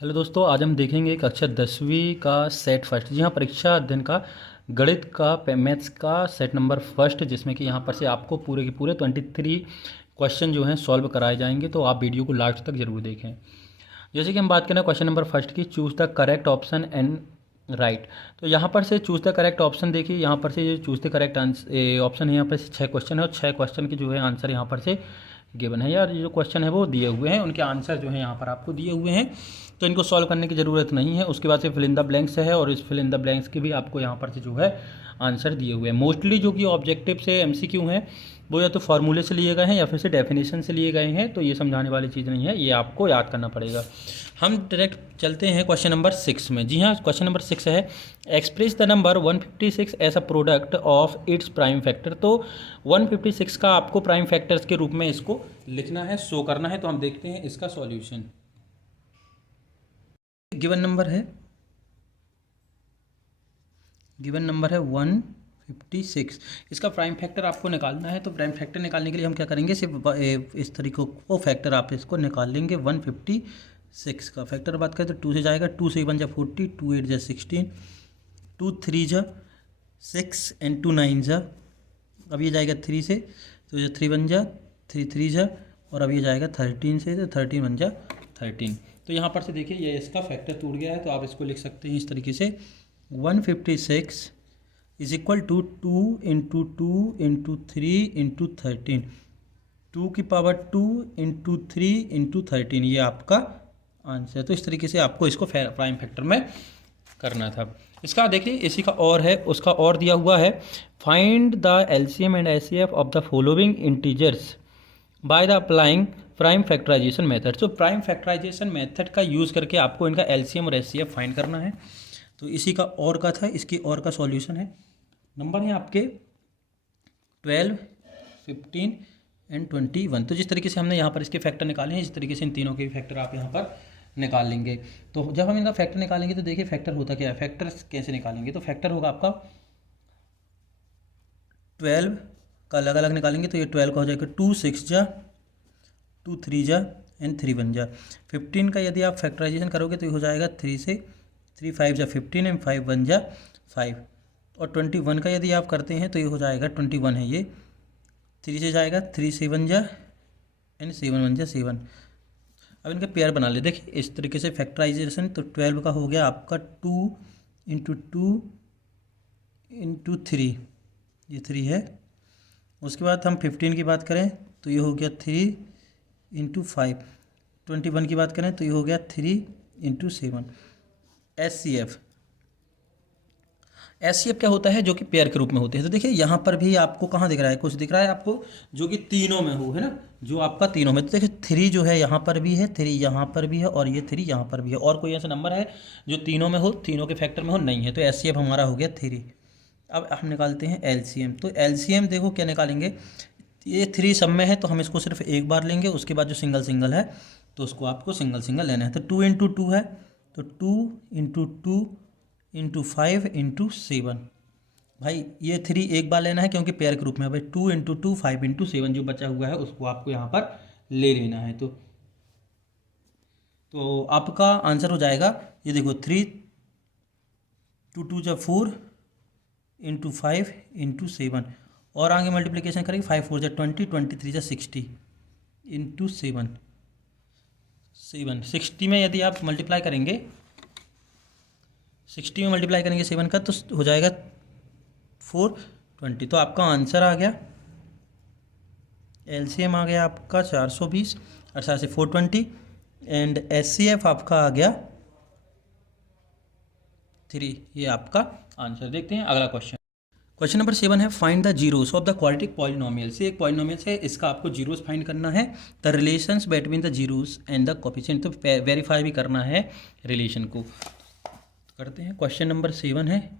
Hello दोस्तों, आज हम देखेंगे कक्षा 10वीं का सेट फर्स्ट। जी हाँ, परीक्षा अध्ययन का गणित का मैथ्स का सेट नंबर फर्स्ट, जिसमें कि यहाँ पर से आपको पूरे के पूरे 23 क्वेश्चन जो हैं सॉल्व कराए जाएंगे। तो आप वीडियो को लास्ट तक जरूर देखें। जैसे कि हम बात करें क्वेश्चन नंबर फर्स्ट की, choose the correct option and right. तो यहाँ पर से चूज़ द करेक्ट ऑप्शन देखिए, यहाँ पर से जो चूज़ द करेक्ट ऑप्शन है, यहाँ पर से 6 क्वेश्चन है और 6 क्वेश्चन के जो है आंसर यहाँ पर से गिवन है, या जो क्वेश्चन है वो दिए हुए हैं, उनके आंसर जो है यहाँ पर आपको दिए हुए हैं। तो इनको सॉल्व करने की ज़रूरत नहीं है। उसके बाद से फिल इन द ब्लैंक्स है, और इस फिल इन द ब्लैंक्स के भी आपको यहाँ पर से जो है आंसर दिए हुए हैं। मोस्टली जो कि ऑब्जेक्टिव से एमसीक्यू हैं वो या तो फार्मूले से लिए गए हैं या फिर से डेफिनेशन से लिए गए हैं। तो ये समझाने वाली चीज़ नहीं है, ये आपको याद करना पड़ेगा। हम डायरेक्ट चलते हैं क्वेश्चन नंबर 6 में। जी हाँ, क्वेश्चन नंबर 6 है, express the number 156 as a product of its prime factor. तो 156 का आपको प्राइम फैक्टर्स के रूप में इसको लिखना है, शो करना है। तो हम देखते हैं इसका सॉल्यूशन। गिवन नंबर है 156। इसका प्राइम फैक्टर आपको निकालना है। तो प्राइम फैक्टर निकालने के लिए हम क्या करेंगे, सिर्फ इस तरीके को फैक्टर आप इसको निकाल लेंगे। 156 का फैक्टर बात करें तो 2 से जाएगा, 2 से 1 जा 40, 2 8 जा 16, 2 3 जा 6 एंड 2 9 जा। अब ये जाएगा 3 से, तो ये 3 1 जा 3 3 जा, और अब ये जाएगा 13 से, तो 13 1 जा 13। तो यहाँ पर से देखिए ये इसका फैक्टर टूट गया है। तो आप इसको लिख सकते हैं इस तरीके से, 156 is equal to 2 into 2 into 3 into 13, 2 की पावर 2 इंटू 3 इंटू 13, ये आपका आंसर है। तो इस तरीके से आपको इसको प्राइम फैक्टर में करना था। इसका देखिए इसी का और है, उसका और दिया हुआ है, find the LCM and HCF of the following integers by the applying prime factorisation method. तो प्राइम फैक्टराइजेशन मेथड का यूज़ करके आपको इनका एलसीएम और एचसीएफ फाइंड करना है। तो इसी का और का था, इसकी और का सॉल्यूशन है। नंबर है आपके 12, 15 एंड 21। तो जिस तरीके से हमने यहाँ पर इसके फैक्टर निकाले हैं, इस तरीके से इन तीनों के फैक्टर आप यहाँ पर निकाल लेंगे। तो जब हम इनका फैक्टर निकालेंगे तो देखिए फैक्टर होता क्या है, फैक्टर कैसे निकालेंगे। तो फैक्टर होगा आपका 12 का अलग अलग निकालेंगे, तो ये 12 का हो जाएगा 2 6 जा, 2 3 जा एंड 3 1 जा। 15 का यदि आप फैक्टराइजेशन करोगे तो ये हो जाएगा 3 से, 3 5 जा 15 एंड 5 1 जा 5। और 21 का यदि आप करते हैं तो ये हो जाएगा 21 है, ये 3 से जाएगा, 3 7 जा एंड 7 1 जा 7। अब इनका पेयर बना ले, देखिए इस तरीके से फैक्टराइजेशन। तो 12 का हो गया आपका 2 इंटू 2 इंटू 3, ये 3 है। उसके बाद हम 15 की बात करें तो ये हो गया 3 इंटू 5। 21 की बात करें तो ये हो गया 3 इंटू 7। एस सी एफ क्या होता है, जो कि पेयर के रूप में होते हैं। तो देखिए यहाँ पर भी आपको कहाँ दिख रहा है, कुछ दिख रहा है आपको जो कि तीनों में हो, है ना, जो आपका तीनों में। तो देखिए 3 जो है यहाँ पर भी है, 3 यहाँ पर भी है, और ये 3 यहाँ पर भी है। और कोई ऐसा नंबर है जो तीनों में हो, तीनों के फैक्टर में हो, नहीं है। तो एस सी एफ हमारा हो गया 3। अब हम निकालते हैं एल सी एम। तो एल सी एम देखो क्या निकालेंगे, ये 3 सब में है तो हम इसको सिर्फ एक बार लेंगे। उसके बाद जो सिंगल सिंगल है तो उसको आपको सिंगल सिंगल लेना है। तो 2 इंटू 2 है, तो 2 इंटू 2 इंटू 5 इंटू 7। भाई ये 3 एक बार लेना है क्योंकि पेयर के रूप में है। भाई 2 इंटू 2 5 इंटू 7 जो बचा हुआ है उसको आपको यहाँ पर ले लेना है। तो आपका आंसर हो जाएगा, ये देखो 3 2 2 जा 4 इंटू 5 इंटू 7, और आगे मल्टीप्लिकेशन करेंगे, 5 4 जा 20, 23 जा 60 इंटू 7। 60 में यदि आप मल्टीप्लाई करेंगे, 60 में मल्टीप्लाई करेंगे 7 का, तो हो जाएगा 420। तो आपका आंसर आ गया, एलसीएम आ गया आपका 420 और 4 से 420, एंड एचसीएफ आपका आ गया 3। ये आपका आंसर। देखते हैं अगला क्वेश्चन। क्वेश्चन नंबर 7 है, find the zeros of the quadratic polynomial. से एक पॉलिनोमियल है, इसका आपको जीरोस फाइंड करना है, the relations between the zeros and the coefficient. तो वेरीफाई भी करना है रिलेशन को। करते हैं। क्वेश्चन नंबर 7 है,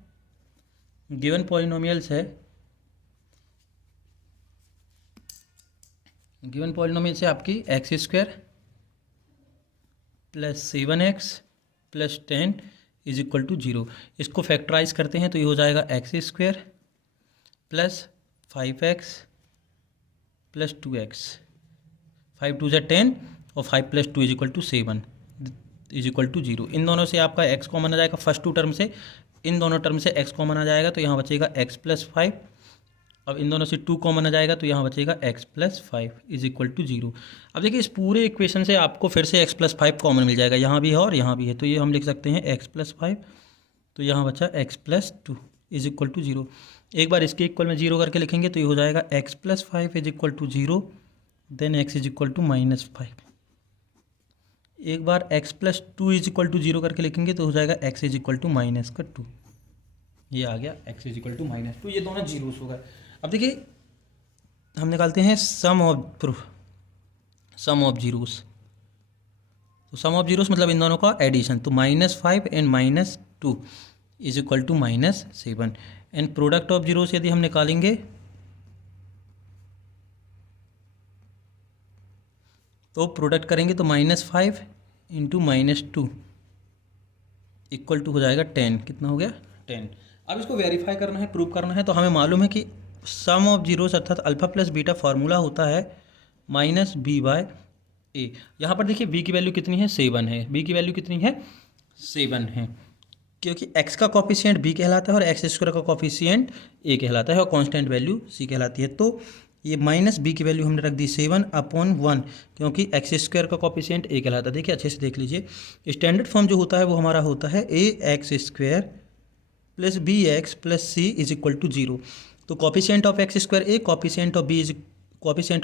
गिवन पॉलिनोमियल्स है, गिवन पॉलिनोमियल्स है आपकी x² plus 7x plus 10 is equal to 0। इसको फैक्टराइज करते हैं तो ये हो जाएगा x² plus 5x plus 2x, 5 2 जा 10 और 5 plus 2 is equal to 7। Is equal to 0। इन दोनों से आपका x कॉमन आ जाएगा, फर्स्ट टू टर्म से इन दोनों टर्म से x कॉमन आ जाएगा तो यहाँ बचेगा x+5। अब इन दोनों से 2 कॉमन आ जाएगा तो यहाँ बचेगा x+5 इज इक्वल टू 0। अब देखिए इस पूरे इक्वेशन से आपको फिर से x+5 कॉमन मिल जाएगा, यहाँ भी है और यहाँ भी है, तो ये हम लिख सकते हैं x+5, तो यहाँ बचा x+2 इज इक्वल टू 0। एक बार इसके इक्वल में 0 करके लिखेंगे तो ये हो जाएगा x+5 is equal to 0, then x is equal to -5। एक बार x+2 इज इक्वल टू 0 करके लिखेंगे तो हो जाएगा x इज इक्वल टू -2। ये आ गया x इज इक्वल टू -2, ये दोनों जीरोस हो गए। अब देखिए हम निकालते हैं सम ऑफ जीरोस। तो सम ऑफ जीरोस मतलब इन दोनों का एडिशन, तो -5 and -2 is equal to -7। And product of zeros यदि हम निकालेंगे तो प्रोडक्ट करेंगे तो -5 इंटू -2 इक्वल टू हो जाएगा 10। कितना हो गया 10। अब इसको वेरीफाई करना है, प्रूव करना है, तो हमें मालूम है कि सम ऑफ जीरोस अर्थात अल्फा प्लस बीटा फार्मूला होता है -b/a। यहाँ पर देखिए b की वैल्यू कितनी है 7 है, b की वैल्यू कितनी है 7 है, क्योंकि x का कॉफिशिएंट b कहलाता है और x² का कॉफिशिएंट a कहलाता है और कांस्टेंट वैल्यू c कहलाती है। तो ये -b की वैल्यू हमने रख दी 7/1, क्योंकि x² का कॉफिशिएंट a कहलाता है। देखिए अच्छे से देख लीजिए, स्टैंडर्ड फॉर्म जो होता है वो हमारा होता है ax² + bx + c is equal to 0। तो coefficient of x² a, coefficient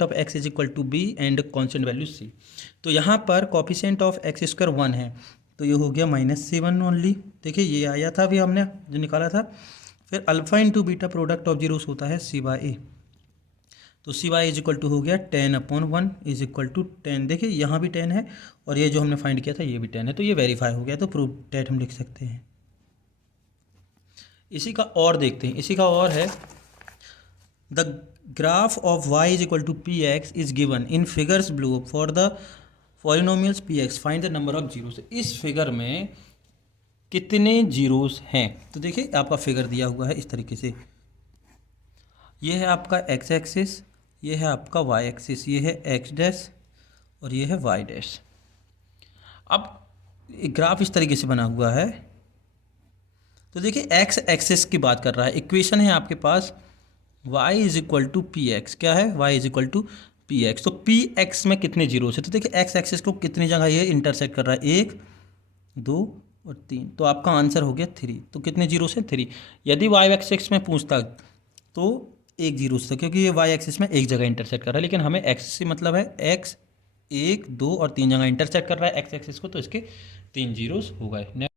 of x is equal to b and constant value c। तो यहाँ पर कॉफिशिएंट ऑफ x² 1 है, तो ये हो गया -7 ओनली। देखिए ये आया था अभी हमने जो निकाला था। फिर alpha into beta product of zeros होता है c/a, तो c/a इज इक्वल टू हो गया 10/1 इज इक्वल टू 10। देखिए यहाँ भी 10 है और ये जो हमने फाइंड किया था ये भी 10 है, तो ये वेरीफाई हो गया, तो प्रूव डेट हम लिख सकते हैं। इसी का और देखते हैं, इसी का और है the graph of y is equal to px is given in figures blue for the polynomials px find the number of zeros. इस फिगर में कितने जीरोस हैं, तो देखिए आपका फिगर दिया हुआ है इस तरीके से, ये है आपका x एक्सिस, ये है आपका y एक्सिस, ये है x' और ये है y'। अब ग्राफ इस तरीके से बना हुआ है, तो देखिए x एक्सिस की बात कर रहा है, इक्वेशन है आपके पास y is equal to P X. क्या है y is equal to P X. तो पी एक्स में कितने जीरोस है, तो देखिए x एक्सिस को कितनी जगह ये इंटरसेक्ट कर रहा है, 1 2 और 3, तो आपका आंसर हो गया 3। तो कितने जीरोस है 3। यदि y एक्सिस में पूछता तो 1 जीरोस था, क्योंकि ये y एक्सिस में एक जगह इंटरसेक्ट कर रहा है, लेकिन हमें x से मतलब है x 1 2 और 3 जगह इंटरसेक्ट कर रहा है x एक्सिस को, तो इसके 3 जीरोस हो गए।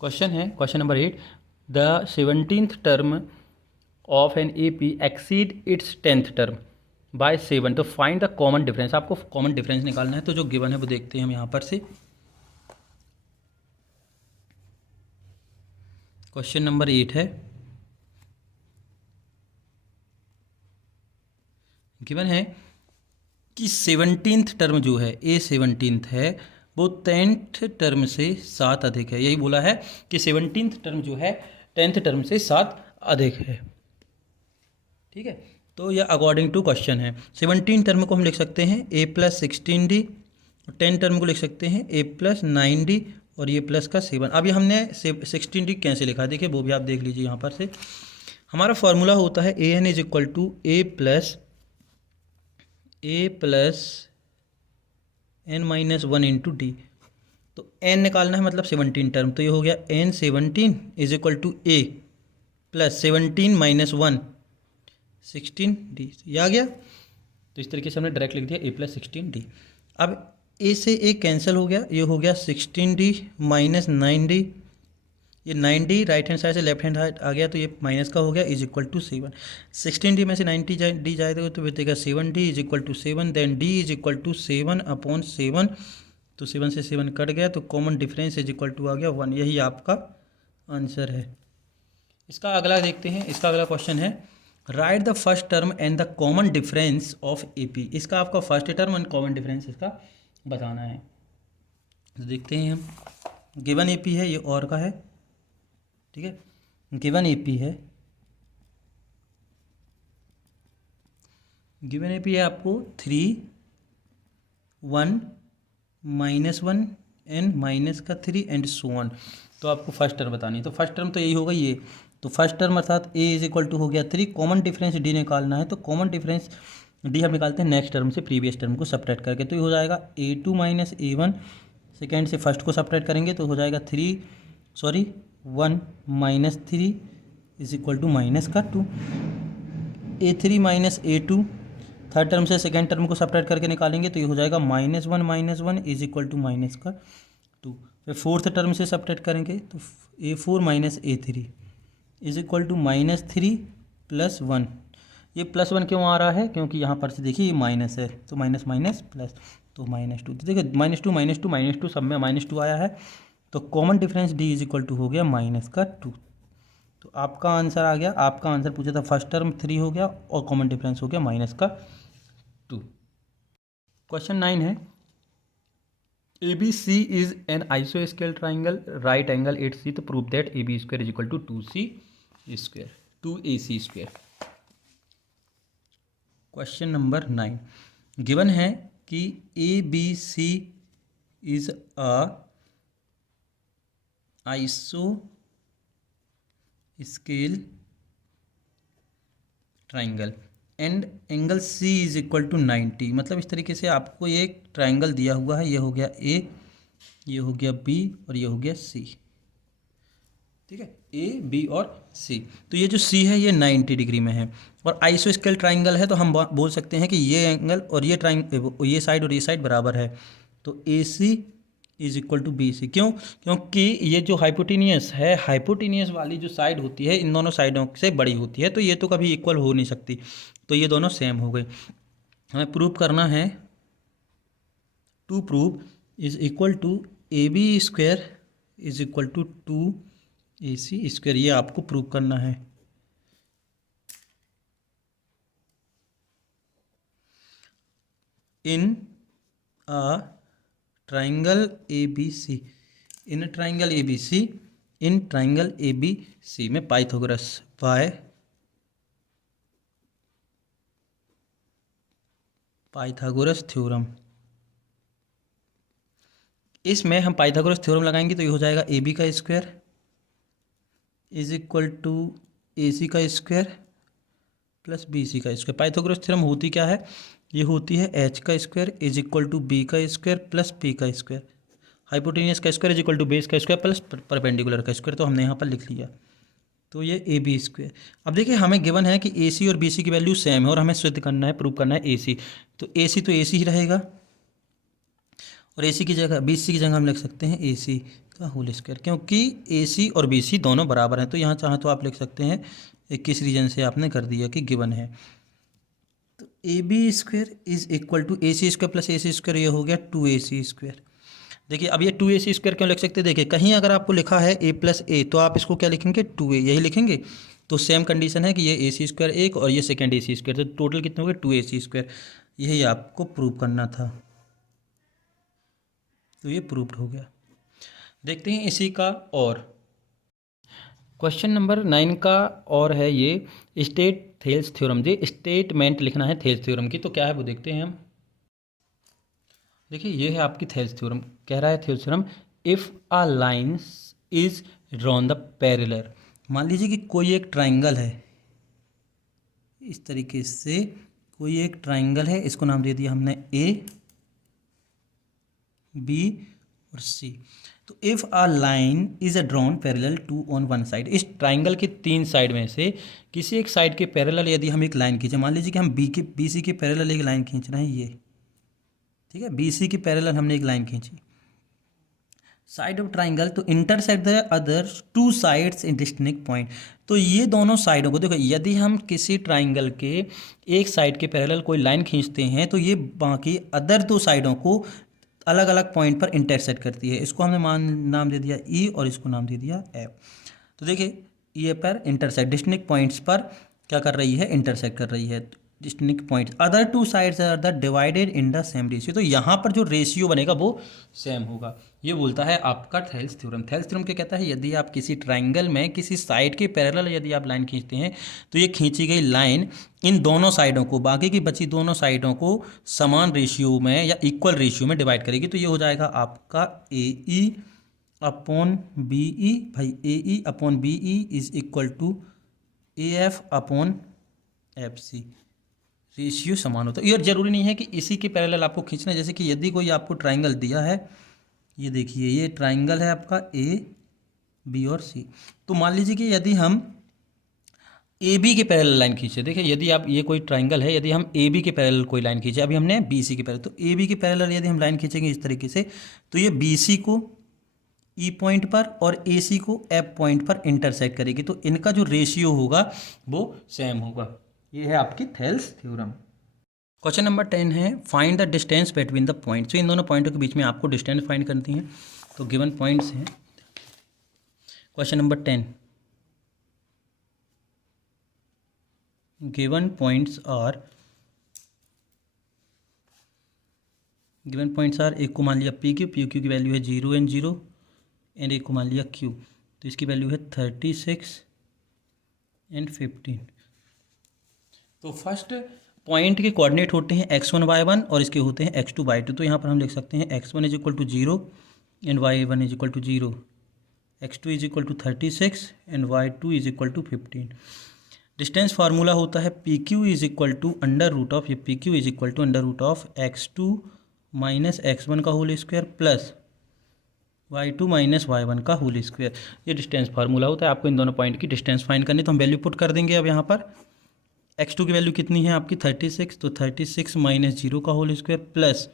क्वेश्चन है question number 8, the 17th term of an AP exceed its 10th term by 7, तो फाइंड द कॉमन डिफरेंस। आपको कॉमन डिफरेंस निकालना है, तो जो गिवन है वो देखते हैं हम यहाँ पर से। क्वेश्चन नंबर 8 है, गिवन है कि 17th टर्म जो है A17 है वो 10th टर्म से 7 अधिक है। यही बोला है कि 17th टर्म जो है 10th टर्म से 7 अधिक है। ठीक है, तो यह अकॉर्डिंग टू क्वेश्चन है। 17 टर्म को हम लिख सकते हैं a + 16d, 10 टर्म को लिख सकते हैं a + 9d और ये प्लस का 7। अभी हमने 16d कैसे लिखा, देखिए वो भी आप देख लीजिए। यहाँ पर से हमारा फॉर्मूला होता है an is equal to a plus n-1 into D. तो n निकालना है मतलब 17 टर्म, तो ये हो गया n17 is equal to a plus 17 - 1 16d। ये आ गया, तो इस तरीके से हमने डायरेक्ट लिख दिया a + 16d। अब a से a कैंसिल हो गया, ये हो गया 16d - 9d, ये 9d राइट हैंड साइड से लेफ्ट हैंड साइड आ गया, तो ये माइनस का हो गया इज इक्वल टू 7। 16d में से 90d जाएगा तो बचेगा 7d is equal to 7, then d is equal to 7/7, तो 7 से 7 कट गया, तो common difference is equal to आ गया 1। यही आपका आंसर है। इसका अगला देखते हैं, इसका अगला क्वेश्चन है right the first term and the common difference of AP। इसका आपका first term and common difference इसका बताना है। तो देखते हैं हम, गिवन AP है, ये और का है, ठीक है, गिवन AP है, गिवन AP है आपको 3 1 - 1 n माइनस का 3 एंड सो ऑन। तो आपको फर्स्ट टर्म बतानी है, तो फर्स्ट टर्म तो यही होगा ये। तो फर्स्ट टर्म अर्थात a इज इक्वल टू हो गया 3, कॉमन डिफरेंस d निकालना है, तो कॉमन डिफरेंस d हम निकालते हैं नेक्स्ट टर्म से प्रीवियस टर्म को सब्ट्रैक्ट करके, तो ये हो जाएगा a2 माइनस a1, सेकेंड से फर्स्ट को सब्ट्रैक्ट करेंगे तो हो जाएगा 1 minus 3 is equal to minus का 2, a3 minus a2, third term से सेकेंड टर्म को सब्ट्रैक्ट करके निकालेंगे तो ये हो जाएगा -1 इज इक्वल टू माइनस का 2। फिर फोर्थ टर्म से सब्ट्रैक्ट करेंगे तो a4 minus a3 is equal to -3 plus 1। ये प्लस 1 क्यों आ रहा है, क्योंकि यहाँ पर से देखिए ये माइनस है, तो माइनस माइनस प्लस, तो -2। तो देखिए -2 सब में -2 आया है, तो common difference d is equal to हो गया माइनस का 2। तो आपका आंसर आ गया, आपका आंसर पूछा था फर्स्ट टर्म 3 हो गया और कॉमन डिफरेंस हो गया माइनस का 2। क्वेश्चन 9 है, ABC इज एन आइसोस्केल triangle, right angle at C, तो prove that AB square is equal to 2AC square. Question number 9 given है कि ABC इज अ आइसो स्केल triangle and angle C is equal to 90। मतलब इस तरीके से आपको ये एक ट्राइंगल दिया हुआ है, ये हो गया A, ये हो गया B और ये हो गया C, ठीक है, A B और C। तो ये जो C है ये 90 डिग्री में है और आइसोस्केल ट्राइंगल है, तो हम बोल सकते हैं कि ये एंगल और ये ये साइड और ये साइड बराबर है, तो AC is equal to BC। क्यों, क्योंकि ये जो हाइपोटेनियस है, हाइपोटेनियस वाली जो साइड होती है इन दोनों साइडों से बड़ी होती है, तो ये तो कभी इक्वल हो नहीं सकती, तो ये दोनों सेम हो गए। हमें प्रूव करना है, to prove is equal to AB square is equal to 2AC square, ये आपको प्रूव करना है। In a triangle ABC, in triangle ABC, in triangle ABC में पाइथागोरस थ्योरम, इसमें हम पाइथागोरस थ्योरम लगाएंगे तो ये हो जाएगा AB का square is equal to AC का स्क्वायर प्लस BC का स्क्वायर। पाइथागोरस थ्योरम होती क्या है, ये होती है H का square is equal to B का स्क्वायर प्लस P का स्क्वायर, हाइपोटेनियस का square is equal to base का स्क्वायर प्लस परपेंडिकुलर का स्क्वायर, तो हमने यहाँ पर लिख लिया, तो ये AB स्क्वायर। अब देखिए हमें गिवन है कि AC और BC की वैल्यू सेम है और हमें सिद्ध करना है, प्रूव करना है AC, तो AC ही रहेगा और AC की जगह BC की जगह हम लिख सकते हैं AC का होल स्क्वायर, क्योंकि AC और BC दोनों बराबर हैं। तो यहाँ चाहे तो आप लिख सकते हैं, किस रीजन से आपने कर दिया कि गिवन है, तो AB square is equal to AC square plus AC square, ये हो गया 2AC स्क्वायर। देखिए अब ये 2AC स्क्वायर क्यों लिख सकते हैं, देखिए कहीं अगर आपको लिखा है A प्लस A तो आप इसको क्या लिखेंगे 2A, यही लिखेंगे, तो सेम कंडीशन है कि ये AC स्क्वायर एक और ये सेकेंड AC स्क्वायर, तो टोटल कितने हो गए 2AC स्क्वायर, यही आपको प्रूव करना था, तो ये प्रूव्ड हो गया। देखते हैं इसी का और क्वेश्चन नंबर 9 का और है ये स्टेट थेल्स थ्योरम, जी स्टेटमेंट लिखना है थेल्स थ्योरम की, तो क्या है वो देखते हैं हम। देखिए ये है आपकी थेल्स थ्योरम, कह रहा है Thales theorem if a line is drawn the parallel, मान लीजिए कि कोई एक ट्राइंगल है, इस तरीके से कोई एक ट्राइंगल है, इसको नाम दे दिया हमने A B और C। तो if a line is a drawn parallel to on one side, इस ट्राइंगल के 3 साइड में से किसी एक साइड के पैरेलल यदि हम एक लाइन खींचे, मान लीजिए कि हम BC के पैरेलल एक लाइन खींच रहे हैं, ये ठीक है, BC के पैरेलल हमने एक लाइन खींची, साइड ऑफ ट्राइंगल तो intersect the other 2 sides in distinct point, तो ये दोनों साइडों को देखो, यदि हम किसी ट्राइंगल के एक साइड के पैरेलल कोई लाइन खींचते हैं तो ये बाकी अदर 2 साइडों को अलग अलग पॉइंट पर इंटरसेक्ट करती है, इसको हमने नाम दे दिया E और इसको नाम दे दिया F। तो देखिए ये पर इंटरसेक्ट डिस्टिंक्ट पॉइंट्स पर क्या कर रही है, इंटरसेक्ट कर रही है, distinct points, other 2 sides are the divided in the same ratio, तो यहाँ पर जो रेशियो बनेगा वो सेम होगा। ये बोलता है आपका थेल्स थ्योरम। थेल्स थ्योरम क्या कहता है, यदि आप किसी ट्राइंगल में किसी साइड के पैरेलल यदि आप लाइन खींचते हैं तो ये खींची गई लाइन इन दोनों साइडों को, बाकी की बची दोनों साइडों को समान रेशियो में या इक्वल रेशियो में डिवाइड करेगी। तो ये हो जाएगा आपका ए ई अपॉन बी ई। भाई A E upon B E is equal to A F upon F C. Ratio समान होता है। ये जरूरी नहीं है कि इसी के पैरेलल आपको खींचना है। जैसे कि यदि कोई आपको ट्राइंगल दिया है, ये देखिए ये ट्राइंगल है आपका ए बी और सी, तो मान लीजिए कि यदि हम ए बी के पैरेलल लाइन खींचे, देखिए यदि आप ये कोई ट्राइंगल है, यदि हम ए बी के पैरेलल कोई लाइन खींचे, अभी हमने बी सी के पैरेलल, तो ए बी के पैरेलल यदि हम लाइन खींचेंगे इस तरीके से, तो ये बी सी को ई पॉइंट पर और ए सी को एफ पॉइंट पर इंटरसेक्ट करेगी, तो इनका जो रेशियो होगा वो सेम होगा। ये है आपकी थेल्स थ्योरम। क्वेश्चन नंबर 10 है find the distance between the points. तो इन दोनों पॉइंटों के बीच में आपको डिस्टेंस फाइंड करती हैं। तो गिवन पॉइंट्स हैं। Question number 10, given points are एक को मान लिया पी क्यू की वैल्यू है 0 एंड 0, एंड एक को मान लिया क्यू, तो इसकी वैल्यू है 36 एंड 15। तो फर्स्ट पॉइंट के कोऑर्डिनेट होते हैं x1 y1 और इसके होते हैं x2 y2। तो यहाँ पर हम लिख सकते हैं x1 is equal to 0 and y1 is equal to 0, x2 is equal to 36 and y2 is equal to 15। Distance formula होता है P Q is equal to under root of, ये P Q is equal to under root of x2 minus x1 का whole square plus y2 minus y1 का whole square. ये distance formula होता है। आपको इन दोनों पॉइंट की डिस्टेंस फाइंड करनी, तो हम वैल्यू पुट कर देंगे। अब यहाँ पर x2 की वैल्यू कितनी है आपकी 36, तो 36 माइनस 0 का होल स्क्वायर प्लस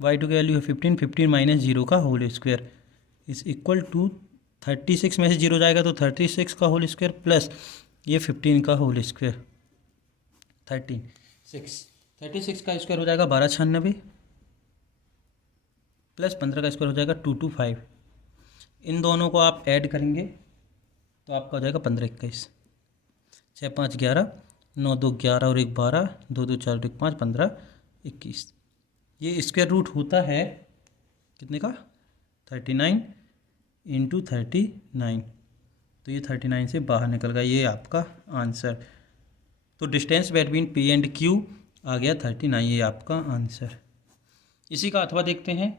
y2 की वैल्यू है 15, 15 माइनस 0 का whole square is equal to 36 में से 0 जाएगा तो 36 का होल स्क्वायर प्लस ये 15 का होल स्क्वायर 36 का स्क्वायर हो जाएगा 1296 प्लस 15 का स्क्वायर हो जाएगा 225। इन दोनों को आप ऐड करेंगे तो आपका हो जाएगा 15 21, 6 5 11, 9 2 11 और 1 12, 2 2 4 1 5, 15 21। ये स्क्वायर रूट होता है कितने का 39 इंटू 39, तो ये 39 से बाहर निकल गया। ये आपका आंसर। तो distance between P and Q आ गया 39, ये आपका आंसर। इसी का अथवा देखते हैं।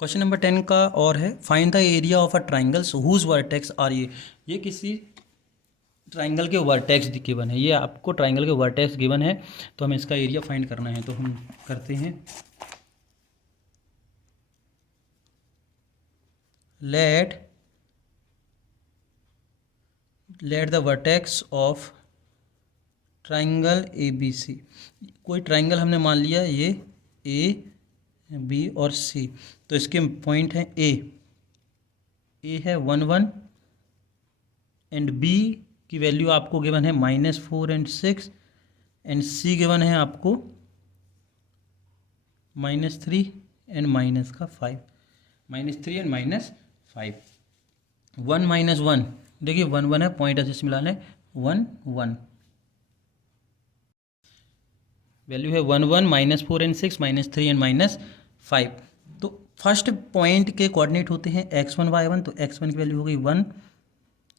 क्वेश्चन नंबर 10 का और है find the area of a triangles whose vertex are ये किसी ट्राइंगल के वर्टेक्स गिवन है। ये आपको ट्राइंगल के वर्टेक्स गिवन है, तो हमें इसका एरिया फाइंड करना है। तो हम करते हैं, let the vertex of triangle A B C. कोई ट्राइंगल हमने मान लिया ये ए बी और सी, तो इसके पॉइंट हैं ए है 1 1 एंड बी की वैल्यू आपको गिवन है -4 एंड 6 एंड सी गिवन है आपको -3 एंड -5, -3 एंड -5। 1 -1 देखिए 1 1 है, पॉइंट ऐसे मिला है 1 1, वैल्यू है 1 1 -4 एंड 6 -3 एंड -5। तो फर्स्ट पॉइंट के कोऑर्डिनेट होते हैं x1 y1, तो x1 की वैल्यू हो गई 1,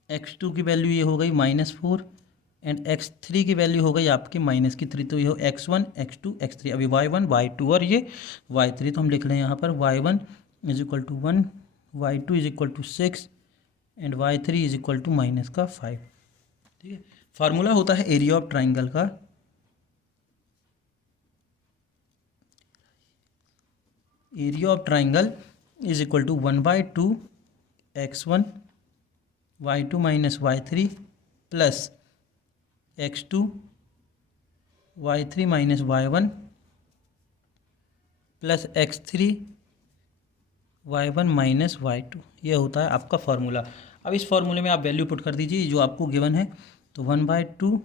x2 की वैल्यू ये हो गई -4 एंड x3 की वैल्यू हो गई आपकी -3, तो ये हो x1 x2 x3। अभी y1 y2 और ये y3, तो हम लिख रहे हैं यहाँ पर y1 is equal to 1, y2 is equal to 6 and y3 is equal to -5। ठीक है। फार्मूला होता है एरिया ऑफ ट्राइंगल का, area of triangle is equal to 1/2 x1 y2 minus y3 plus x2 y3 minus y1 plus x3 y1 minus y2। ये होता है आपका formula. अब इस फार्मूले में आप वैल्यू पुट कर दीजिए जो आपको गिवन है। तो 1/2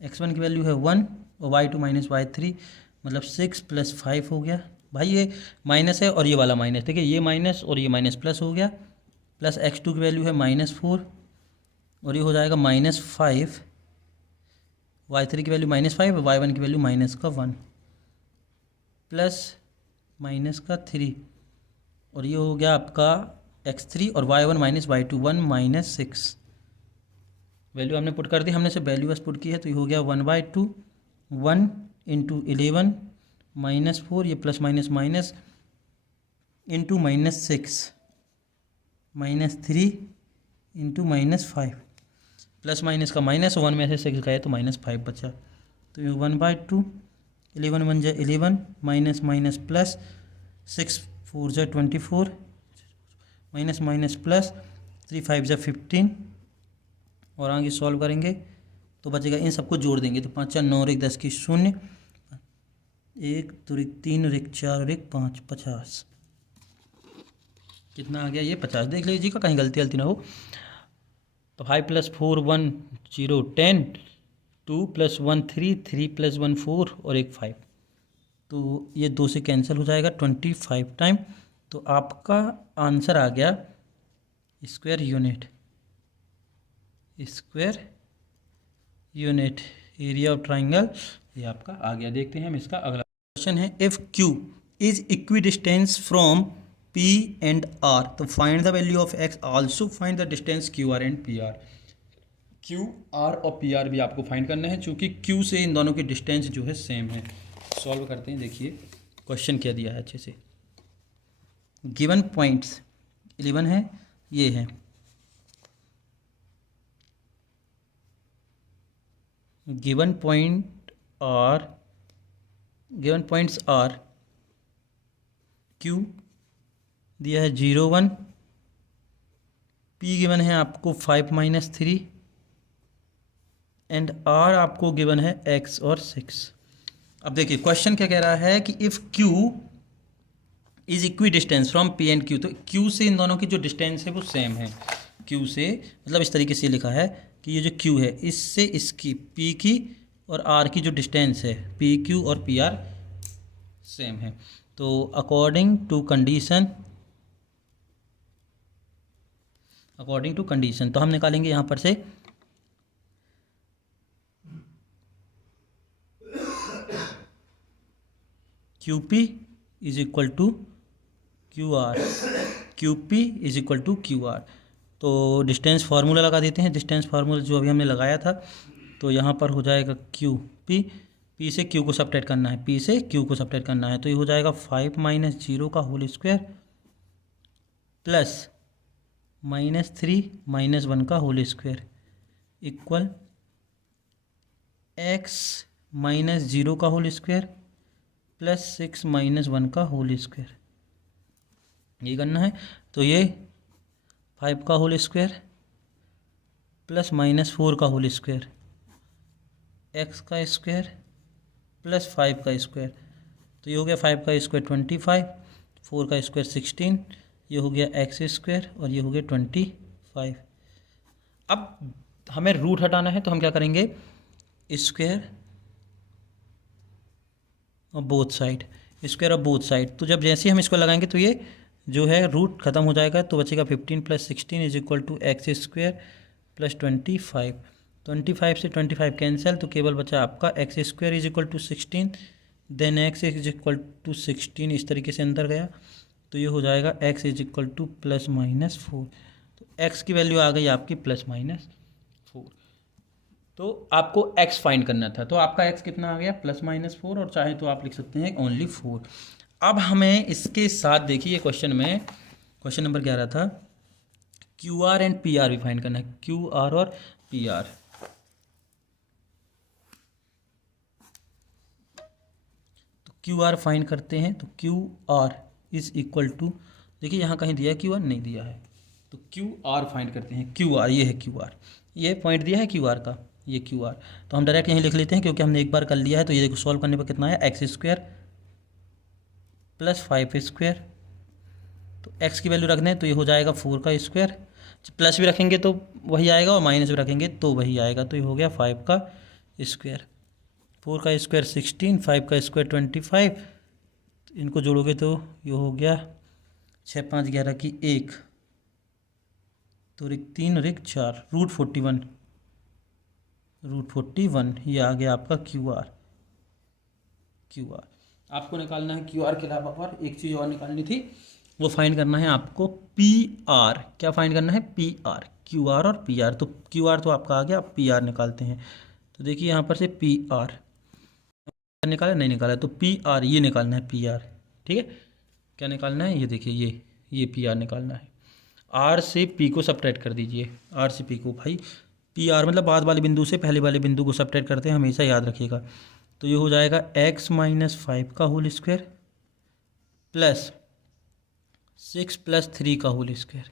x1 की वैल्यू है 1 और y2 माइनस y3 मतलब 6 प्लस 5 हो गया। भाई ये माइनस है और ये वाला माइनस, देखिए ये माइनस और ये माइनस प्लस हो गया, प्लस x2 की वैल्यू है -4 और ये हो जाएगा -5, y3 की वैल्यू -5 और y1 की वैल्यू -1 प्लस -3 और ये हो गया आपका x3 और y1 minus y2 1 minus 6 value हमने पुट कर दी, हमने से वैल्यू बस पुट की है तो ये हो गया 1/2 1 इंटू 11 माइनस 4 ये plus minus minus into minus 6 minus 3 into minus 5 plus minus का माइनस 1 में से 6 गए तो माइनस 5 बचा तो ये 1/2 11 1 जा 11 माइनस माइनस प्लस 6 4 जा 24 माइनस माइनस प्लस 3 5 जा 15 और आगे सॉल्व करेंगे तो बचेगा, इन सबको जोड़ देंगे तो 5 4 9 और 1 10 की 0 1 तो 3 और 1 4 और 1 5 50 कितना आ गया ये 50। देख लीजिएगा कहीं गलती गलती ना हो। तो 5 + 4 1 0 10 2 + 1 3 3 + 1 4 और 1 5 तो ये 2 से कैंसिल हो जाएगा 25 टाइम। तो आपका आंसर आ गया square unit area of triangle, ये आपका आ गया। देखते हैं हम इसका अगला क्वेश्चन है, if Q is equidistance from P and R तो find the value of X, also find the distance QR and PR। QR और PR भी आपको फाइंड करना है चूँकि Q से इन दोनों की डिस्टेंस जो है सेम है। सॉल्व करते हैं, देखिए क्वेश्चन क्या दिया है अच्छे से। गिवन पॉइंट्स 11 है, ये है गिवन पॉइंट्स आर Q दिया है 0 1, P गिवन है आपको 5 - 3 एंड R आपको गिवन है X और 6। अब देखिए क्वेश्चन क्या कह रहा है कि if Q is equi distance from P and Q, तो Q से इन दोनों की जो डिस्टेंस है वो सेम है। Q से मतलब इस तरीके से लिखा है कि ये जो Q है इससे इसकी P की और R की जो डिस्टेंस है PQ और PR सेम है। तो अकॉर्डिंग टू कंडीशन तो हम निकालेंगे यहाँ पर से QP is equal to QR, QP is equal to QR। तो डिस्टेंस फार्मूला लगा देते हैं, डिस्टेंस फार्मूला जो अभी हमने लगाया था। तो यहाँ पर हो जाएगा QP, P से Q को सब्ट्रैक्ट करना है, P से Q को सब्ट्रैक्ट करना है तो ये हो जाएगा 5 - 0 का होल स्क्वायर प्लस -3 - 1 का होल स्क्वायर इक्वल X - 0 का होल स्क्वायर प्लस 6 - 1 का होल स्क्वायर, ये करना है। तो ये 5 का होल स्क्वायर प्लस -4 का होल स्क्वायर x का स्क्वायर प्लस 5 का स्क्वायर, तो ये हो गया 5 का स्क्वायर 25, 4 का स्क्वायर 16, ये हो गया x स्क्वायर और ये हो गया 25। अब हमें रूट हटाना है तो हम क्या करेंगे, स्क्वायर और बोथ साइड, स्क्वायर और बोथ साइड। तो जब जैसे ही हम इसको लगाएंगे तो ये जो है रूट ख़त्म हो जाएगा तो बचेगा 15 + 16 is equal to X square plus 25। 25 से 25 कैंसिल तो केवल बचा आपका X square is equal to 16 then X is equal to 16, इस तरीके से अंदर गया तो ये हो जाएगा एक्स इज इक्वल टू +-4। तो एक्स की वैल्यू आ गई आपकी +-4। तो आपको x फाइंड करना था, तो आपका x कितना आ गया +-4 और चाहे तो आप लिख सकते हैं ओनली 4। अब हमें इसके साथ देखिए क्वेश्चन में क्वेश्चन नंबर 11 था QR एंड PR भी फाइंड करना है, QR और PR। तो QR फाइंड करते हैं तो QR इज इक्वल टू, देखिए यहाँ कहीं दिया है QR नहीं दिया है तो QR फाइंड करते हैं। QR ये है, QR ये पॉइंट दिया है QR का, ये QR तो हम डायरेक्ट यहीं लिख लेते हैं क्योंकि हमने एक बार कर लिया है। तो ये देखो सॉल्व करने पर कितना है एक्स स्क्वायर प्लस 5 स्क्वायर, तो x की वैल्यू रखने तो ये हो जाएगा 4 का स्क्वायर, प्लस भी रखेंगे तो वही आएगा और माइनस भी रखेंगे तो वही आएगा, तो ये हो गया 5 का स्क्वायर, 4 का स्क्वायर 16, 5 का स्क्वायर 25, इनको जोड़ोगे तो ये हो गया 6 5 11 की 1 तो 3 और 1 4 √41 ये आ गया आपका QR। आपको निकालना है QR के अलावा और एक चीज़ और निकालनी थी, वो फाइंड करना है आपको पी आर। क्या फाइंड करना है? पी आर, क्यू आर और पी आर। तो क्यू आर तो आपका आ गया, अब पी आर निकालते हैं। तो देखिए यहाँ पर से पी आर निकाला, नहीं निकाला, तो पी आर ये निकालना है, पी आर। ठीक है, क्या निकालना है? ये देखिए, ये पी आर निकालना है। आर से पी को सब्ट्रैक्ट कर दीजिए, आर से पी को। भाई पी आर मतलब बाद वाले बिंदु से पहले वाले बिंदु को सब्ट्रैक्ट करते हैं, हमेशा याद रखिएगा। तो ये हो जाएगा एक्स माइनस 5 का होल स्क्वायर प्लस 6 प्लस 3 का होल स्क्वायर,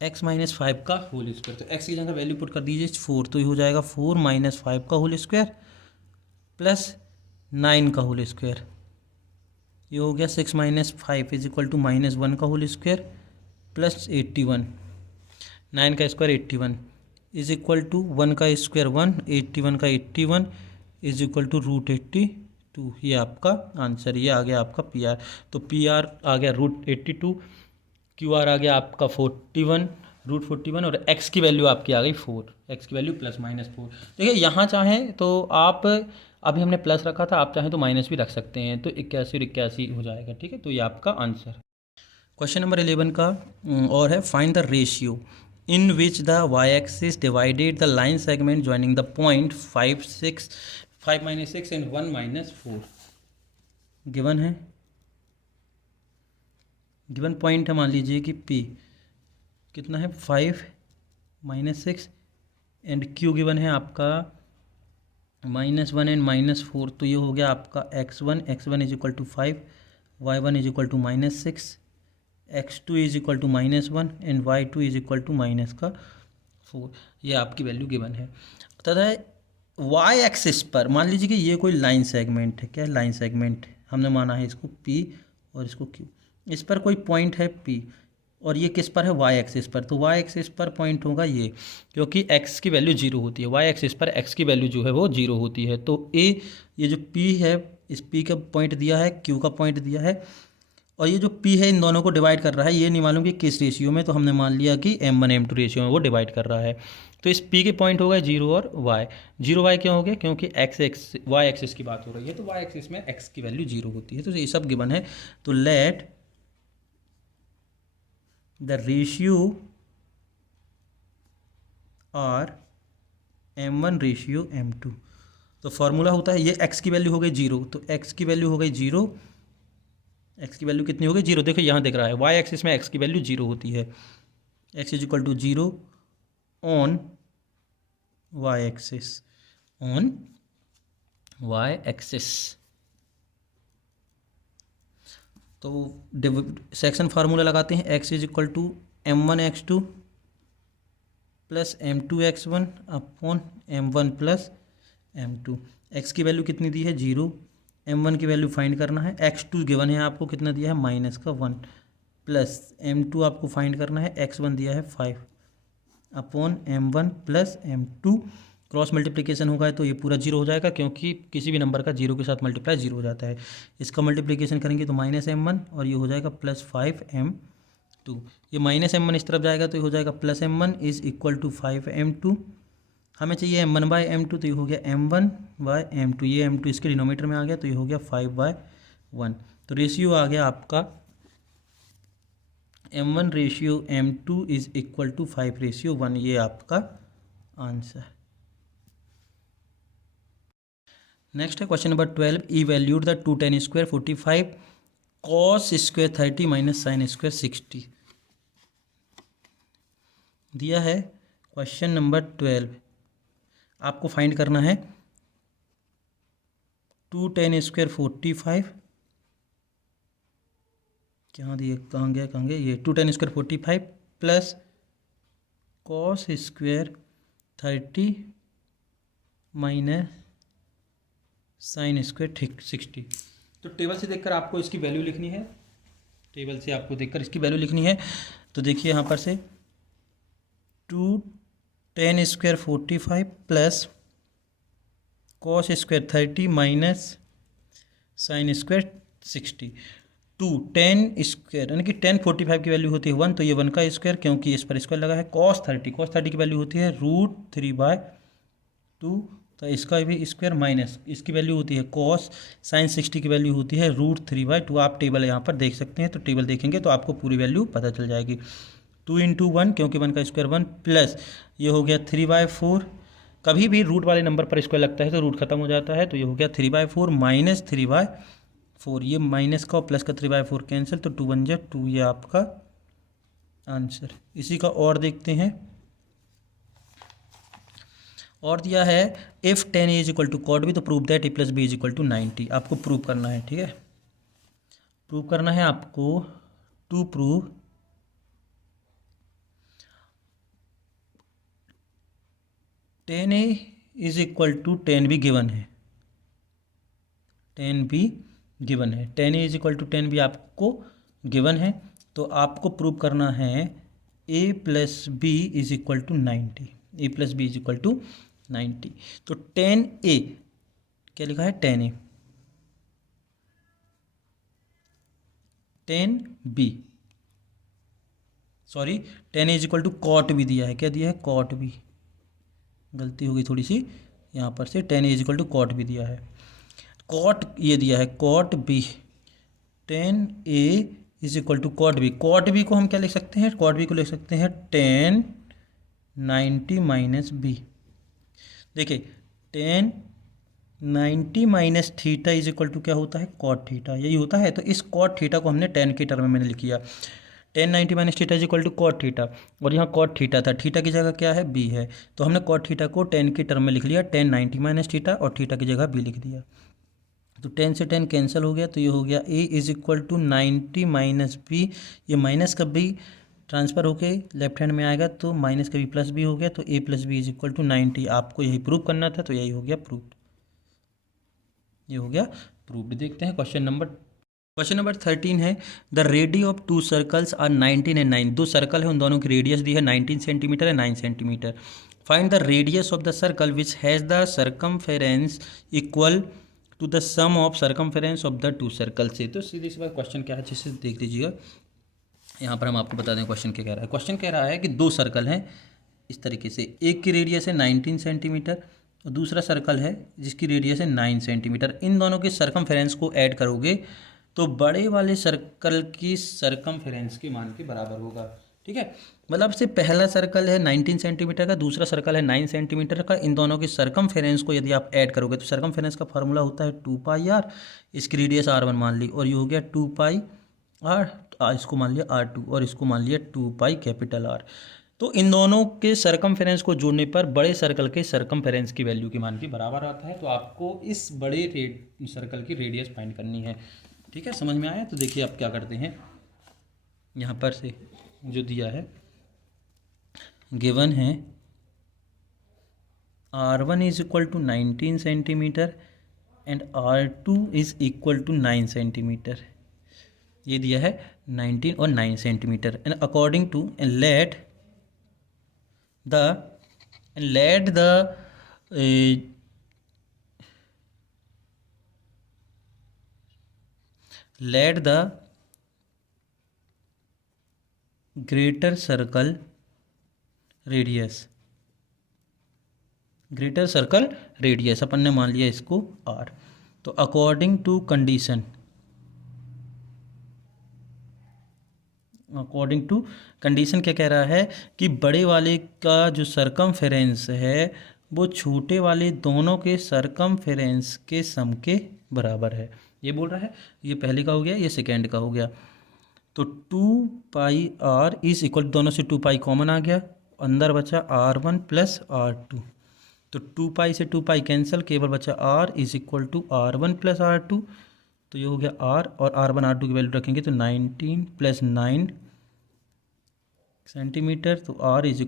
एक्स माइनस 5 का होल स्क्वायर। तो एक्स की जगह वैल्यू पुट कर दीजिए 4, तो ये हो जाएगा 4 माइनस 5 का होल स्क्वायर प्लस 9 का होल स्क्वायर। ये हो गया 6 minus 5 is equal to minus 1 का होल स्क्वायर प्लस 81। 9 का स्क्वायर 81 इज इक्वल टू 1 का स्क्वायर 1, 81 का 81 इज इक्वल टू रूट 82। ये आपका आंसर, ये आ गया आपका पी आर। तो पी आर आ गया रूट 82, क्यू आर आ गया आपका 41 रूट 41, और एक्स की वैल्यू आपकी आ गई 4, एक्स की वैल्यू प्लस माइनस 4। देखिए यहाँ चाहें तो आप, अभी हमने प्लस रखा था, आप चाहें तो माइनस भी रख सकते हैं, तो 81 और 81 हो जाएगा। ठीक है, तो ये आपका आंसर है। क्वेश्चन नंबर 11 का और है, find the ratio in which the Y axis divided the line segment joining the point 5 minus 6 and 1 minus 4। Given है, गिवन पॉइंट है, मान लीजिए कि P कितना है 5 माइनस 6 एंड Q गिवन है आपका -1 एंड -4। तो ये हो गया आपका x1 is equal to 5, y1 is equal to -6, x2 is equal to -1 and y2 is equal to -4। ये आपकी वैल्यू गिवन है। तथा y एक्सिस पर मान लीजिए कि ये कोई लाइन सेगमेंट है। क्या है? लाइन सेगमेंट हमने माना है इसको P और इसको Q। इस पर कोई पॉइंट है P और ये किस पर है? y एक्सिस पर। तो y एक्सिस पर पॉइंट होगा ये, क्योंकि x की वैल्यू 0 होती है, y एक्सिस पर x की वैल्यू जो है वो 0 होती है। तो a, ये जो P है, इस P का पॉइंट दिया है, Q का पॉइंट दिया है, और ये जो P है इन दोनों को डिवाइड कर रहा है। ये नहीं मालूम कि किस रेशियो में, तो हमने मान लिया कि m1 m2 रेशियो में वो डिवाइड कर रहा है। तो इस P के पॉइंट हो गए 0 और y। 0 y क्यों हो गया? क्योंकि y एक्सिस की बात हो रही है, तो y एक्सिस में x की वैल्यू 0 होती है। तो ये सब गिवन है। तो let the ratio are m1 ratio m2। तो फॉर्मूला होता है, ये x की वैल्यू हो गई 0, तो x की वैल्यू हो गई 0, x की वैल्यू कितनी हो गई? 0। देखो यहाँ दिख रहा है y एक्सिस में x की वैल्यू 0 होती है, x is equal to 0 on y axis, on y axis. तो सेक्शन फार्मूला लगाते हैं, x is equal to m1 x2 plus m2 x1 upon m1 plus m2। x की वैल्यू कितनी दी है? 0। m1 की वैल्यू फाइंड करना है, x2 गिवन है आपको, कितना दिया है? -1 प्लस m2 आपको फाइंड करना है, x1 दिया है 5 upon m1 plus m2। Cross multiplication होगा तो ये पूरा 0 हो जाएगा, क्योंकि किसी भी नंबर का 0 के साथ मल्टीप्लाई 0 हो जाता है। इसका मल्टीप्लिकेशन करेंगे तो -m1 और ये हो जाएगा +5m2। ये -m1 इस तरफ जाएगा तो ये हो जाएगा +m1 is equal to 5m2। हमें चाहिए m1/m2, तो ये हो गया m1/m2। ये m2 इसके डिनोमीटर में आ गया, तो ये हो गया 5/1। तो रेशियो आ गया आपका m1 ratio m2 is equal to 5:1। ये आपका आंसर। नेक्स्ट है question number 12, evaluate the 2 tan square 45 cos square 30 minus sine square 60 दिया है। क्वेश्चन नंबर 12 आपको फाइंड करना है 2 tan स्क्वायर 45, कहाँ दिए, कहाँ गया ये 2 tan square 45 plus cos square 30 minus sine square 60। तो टेबल से देखकर आपको इसकी वैल्यू लिखनी है, टेबल से आपको देखकर इसकी वैल्यू लिखनी है। तो देखिए यहाँ पर से 2 tan square 45 plus cos square 30 minus sine square 60। 2 tan square यानी कि tan 45 की वैल्यू होती है 1, तो ये 1 का स्क्वायर, क्योंकि इस पर स्क्वायर लगा है। cos 30 की वैल्यू होती है √3/2 तो इसका भी स्क्वायर माइनस इसकी वैल्यू होती है कॉस साइन 60 की वैल्यू होती है √3/2। आप टेबल यहाँ पर देख सकते हैं, तो टेबल देखेंगे तो आपको पूरी वैल्यू पता चल जाएगी। 2 × 1 क्योंकि 1 का स्क्वायर 1 प्लस ये हो गया 3/4। कभी भी रूट वाले नंबर पर स्क्वायर लगता है तो रूट खत्म हो जाता है, तो ये हो गया 3/4 माइनस 3/4। ये माइनस का और प्लस का 3/4 कैंसिल, तो 2 × 1 = 2, ये आपका आंसर। इसी का और देखते हैं। और दिया है इफ 10a = cot b तो प्रूव दैट a + b = 90। आपको प्रूव करना है, ठीक है। प्रूव करना है आपको। To prove 10a = 10b given है। 10b गिवन है, 10a = 10b आपको गिवन है। तो आपको प्रूव करना है a + b = 90। a + b = 90। तो 10a क्या लिखा है, 10a 10b sorry 10a = cot b दिया है। क्या दिया है, cot b। गलती हो गई थोड़ी सी यहाँ पर से, 10a = cot b दिया है। cot ये दिया है cot b, 10a = cot b। cot b को हम क्या लिख सकते हैं, cot b को लिख सकते हैं 10 90 - b। देखिए 10 90 - थीटा = क्या होता है, cot थीटा, यही होता है। तो इस cot थीटा को हमने 10 के टर्म में लिख किया। 10 90 - थीटा = cot थीटा, और यहाँ cot थीटा था, थीटा की जगह क्या है, b है। तो हमने cot थीटा को 10 के टर्म में लिख लिया, 10 90 - थीटा, और थीटा की जगह b लिख दिया। तो 10 से 10 कैंसिल हो गया, तो ये हो गया a = 90 - b। ये माइनस का b ट्रांसफ़र होके लेफ्ट हैंड में आएगा, तो माइनस का b + b हो गया, तो a + b = 90। आपको यही प्रूव करना था, तो यही हो गया प्रूव्ड। ये हो गया प्रूव्ड। देखते हैं क्वेश्चन नंबर 13 है। The radii of 2 circles are 19 and 9। 2 circle है, उन दोनों की रेडियस दी है 19 सेंटीमीटर है 9 centimetre. Find the radius of the circle which has the circumference equal to the sum of circumference of the 2 circle से। तो सीधी सी बात, क्वेश्चन क्या है अच्छे से देख लीजिएगा। यहाँ पर हम आपको बता दें क्वेश्चन क्या कह रहा है। क्वेश्चन कह रहा है कि 2 सर्कल हैं इस तरीके से, एक की रेडियस है 19 सेंटीमीटर और दूसरा सर्कल है जिसकी रेडियस है 9 सेंटीमीटर। इन दोनों के सर्कमफेरेंस को ऐड करोगे तो बड़े वाले सर्कल की सर्कमफेरेंस के मान के बराबर होगा, ठीक है। मतलब से पहला सर्कल है 19 सेंटीमीटर का, दूसरा सर्कल है 9 सेंटीमीटर का। इन दोनों की सर्कमफेरेंस को यदि आप ऐड करोगे तो सर्कमफेरेंस का फार्मूला होता है 2πr। इसकी रेडियस r1 मान ली, और ये हो गया 2πr, इसको मान लिया r2, और इसको मान लिया 2πR। तो इन दोनों के सर्कमफेरेंस को जोड़ने पर बड़े सर्कल के सर्कमफेरेंस की वैल्यू के मान के बराबर आता है। तो आपको इस बड़े सर्कल की रेडियस फाइंड करनी है, ठीक है। समझ में आया? तो देखिए आप क्या करते हैं, यहाँ पर से जो दिया है, गिवन है r1 = 19 centimetre and r2 = 9 centimetre. ये दिया है 19 और 9 centimetre. And according to let the greater circle radius अपन ने मान लिया इसको r। तो अकॉर्डिंग टू कंडीशन क्या कह रहा है कि बड़े वाले का जो सर्कमफेरेंस है वो छोटे वाले दोनों के सर्कमफेरेंस के सम के बराबर है, ये बोल रहा है। ये पहले का हो गया, ये सेकेंड का हो गया। तो 2πr = दोनों से 2π कॉमन आ गया, अंदर बचा r1 + r2। तो 2π से 2π कैंसिल, केवल बचा r = r1 + r2। तो ये हो गया r, और r1 r2 की वैल्यू रखेंगे तो 19 + 9 सेंटीमीटर, तो r =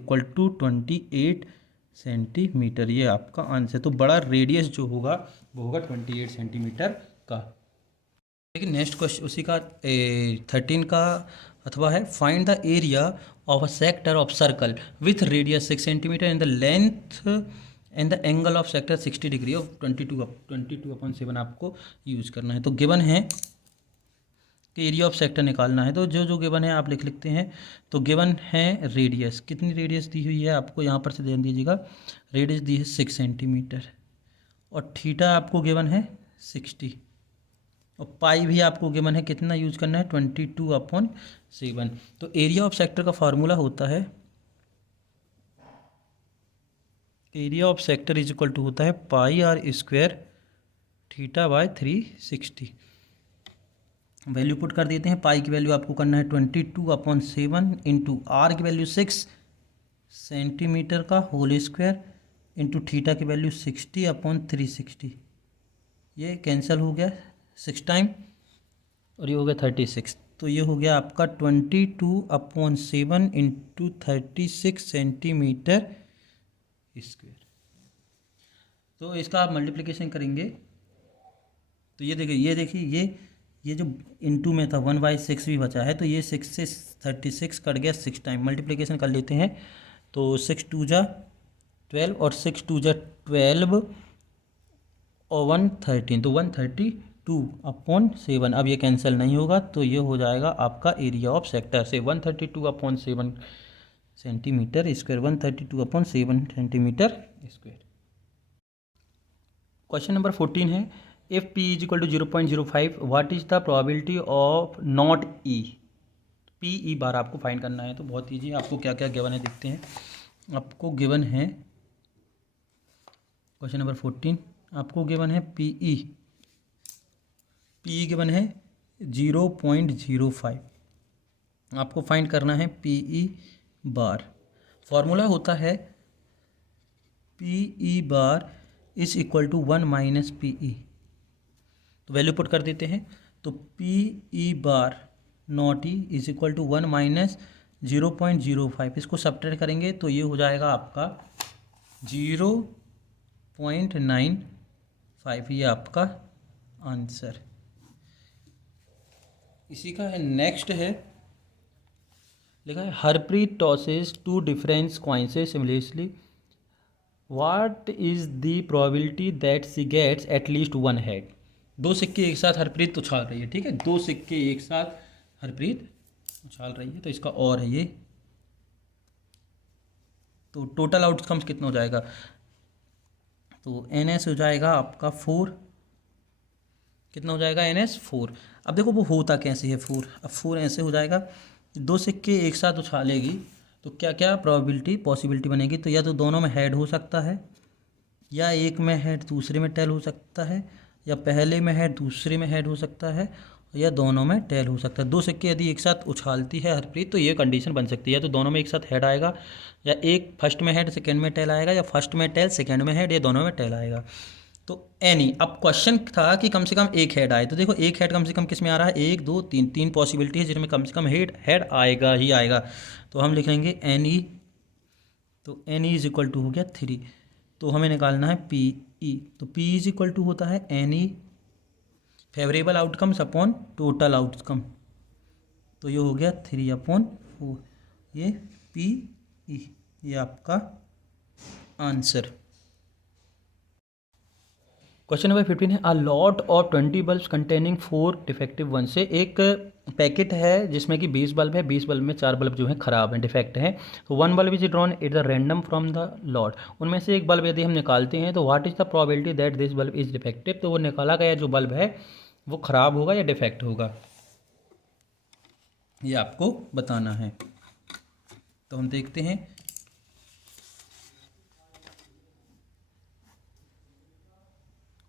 28 सेंटीमीटर। ये आपका आंसर। तो बड़ा रेडियस जो होगा वो होगा 28 सेंटीमीटर का। लेकिन नेक्स्ट क्वेश्चन उसी का 13 का अथवा है, find the area of a sector of circle with radius 6 centimetre and the length and the angle of sector 60 degree of 22/7 आपको यूज़ करना है। तो गिवन है कि एरिया ऑफ सेक्टर निकालना है, तो जो गिवन है आप लिखते हैं। तो गिवन है रेडियस, कितनी रेडियस दी हुई है आपको, यहाँ पर से ध्यान दीजिएगा, रेडियस दी है 6 सेंटीमीटर। और थीटा आपको गिवन है 60 और पाई भी आपको गिवन है, कितना यूज करना है 22/7। तो एरिया ऑफ सेक्टर का फार्मूला होता है, area of sector is equal to होता है pi R square theta by 360। Value put कर देते हैं। पाई की वैल्यू आपको करना है 22/7 इंटू आर की वैल्यू 6 सेंटीमीटर का होल स्क्वायर इंटू थीटा की वैल्यू 60/360। ये कैंसिल हो गया 6 टाइम और ये हो गया 36। तो ये हो गया आपका 22/7 इंटू 36 सेंटीमीटर स्क्वायर। तो इसका आप मल्टीप्लिकेशन करेंगे तो ये देखिए ये जो इंटू में था 1/6 भी बचा है, तो ये 6 से 36 कट गया 6 टाइम। मल्टीप्लिकेशन कर लेते हैं तो 6 2 जा 12 और 6 2 जा 12 और 113, तो 132/7। अब ये कैंसिल नहीं होगा तो ये हो जाएगा आपका एरिया ऑफ सेक्टर से 132/7 centimetre square, 132/7 centimetre square. Question number 14 है, if P is equal to 0.05 what is the probability of not E। P E bar आपको फाइंड करना है। तो बहुत ईजी, आपको क्या क्या गिवन है देखते हैं। आपको गिवन है क्वेश्चन नंबर 14, आपको गिवन है पी ई गिवन है 0.05। आपको फाइंड करना है पी ई बार। फॉर्मूला होता है P E bar is equal to 1 minus P E. तो वैल्यू पुट कर देते हैं। तो P E bar not E is equal to 1 minus 0.05। इसको सब्ट्रैक्ट करेंगे तो ये हो जाएगा आपका 0.95। ये आपका आंसर। इसी का है नेक्स्ट है, लिखा है Harpreet tosses 2 different coins similarly what is the probability that she gets at least 1 head. 2 सिक्के एक साथ हरप्रीत उछाल रही है, ठीक है, 2 सिक्के एक साथ हरप्रीत उछाल रही है। तो इसका और है ये, तो टोटल आउटकम्स कितना हो जाएगा, तो NS हो जाएगा आपका 4। कितना हो जाएगा NS 4। अब देखो वो होता कैसे है 4। अब 4 ऐसे हो जाएगा, 2 सिक्के एक साथ उछालेगी तो क्या क्या पॉसिबिलिटी बनेगी। तो या तो दोनों में हेड हो सकता है, या एक में हेड दूसरे में टेल हो सकता है, या पहले में हेड दूसरे में हेड हो सकता है, या दोनों में टेल हो सकता है। 2 सिक्के यदि एक साथ उछालती है हरप्रीत तो ये कंडीशन बन सकती है, तो दोनों में एक साथ हेड आएगा, या एक फर्स्ट में हेड सेकंड में टेल आएगा, या फर्स्ट में टेल सेकंड में हेड, या दोनों में टेल आएगा। तो एनी, अब क्वेश्चन था कि कम से कम एक हेड आए। तो देखो एक हेड कम से कम किस में आ रहा है, 1 2 3, 3 पॉसिबिलिटी है जिसमें कम से कम हेड आएगा ही आएगा। तो हम लिखेंगे एनी, तो एनी इज इक्वल टू हो गया 3। तो हमें निकालना है पी ई। तो पी इज इक्वल टू होता है any favourable outcomes upon total outcome. तो ये हो गया 3/4, ये पी ई, ये आपका आंसर। क्वेश्चन नंबर 15 है, a lot of 20 bulb containing 4 defective one. से एक पैकेट है जिसमें कि 20 बल्ब है, 20 बल्ब में 4 बल्ब जो है खराब हैं, डिफेक्ट हैं। तो 1 bulb is drawn it the random from the lot. उनमें से एक बल्ब यदि हम निकालते हैं तो what is the probability that this bulb is defective. तो वो निकाला गया जो बल्ब है वो खराब होगा या डिफेक्ट होगा, ये आपको बताना है। तो हम देखते हैं,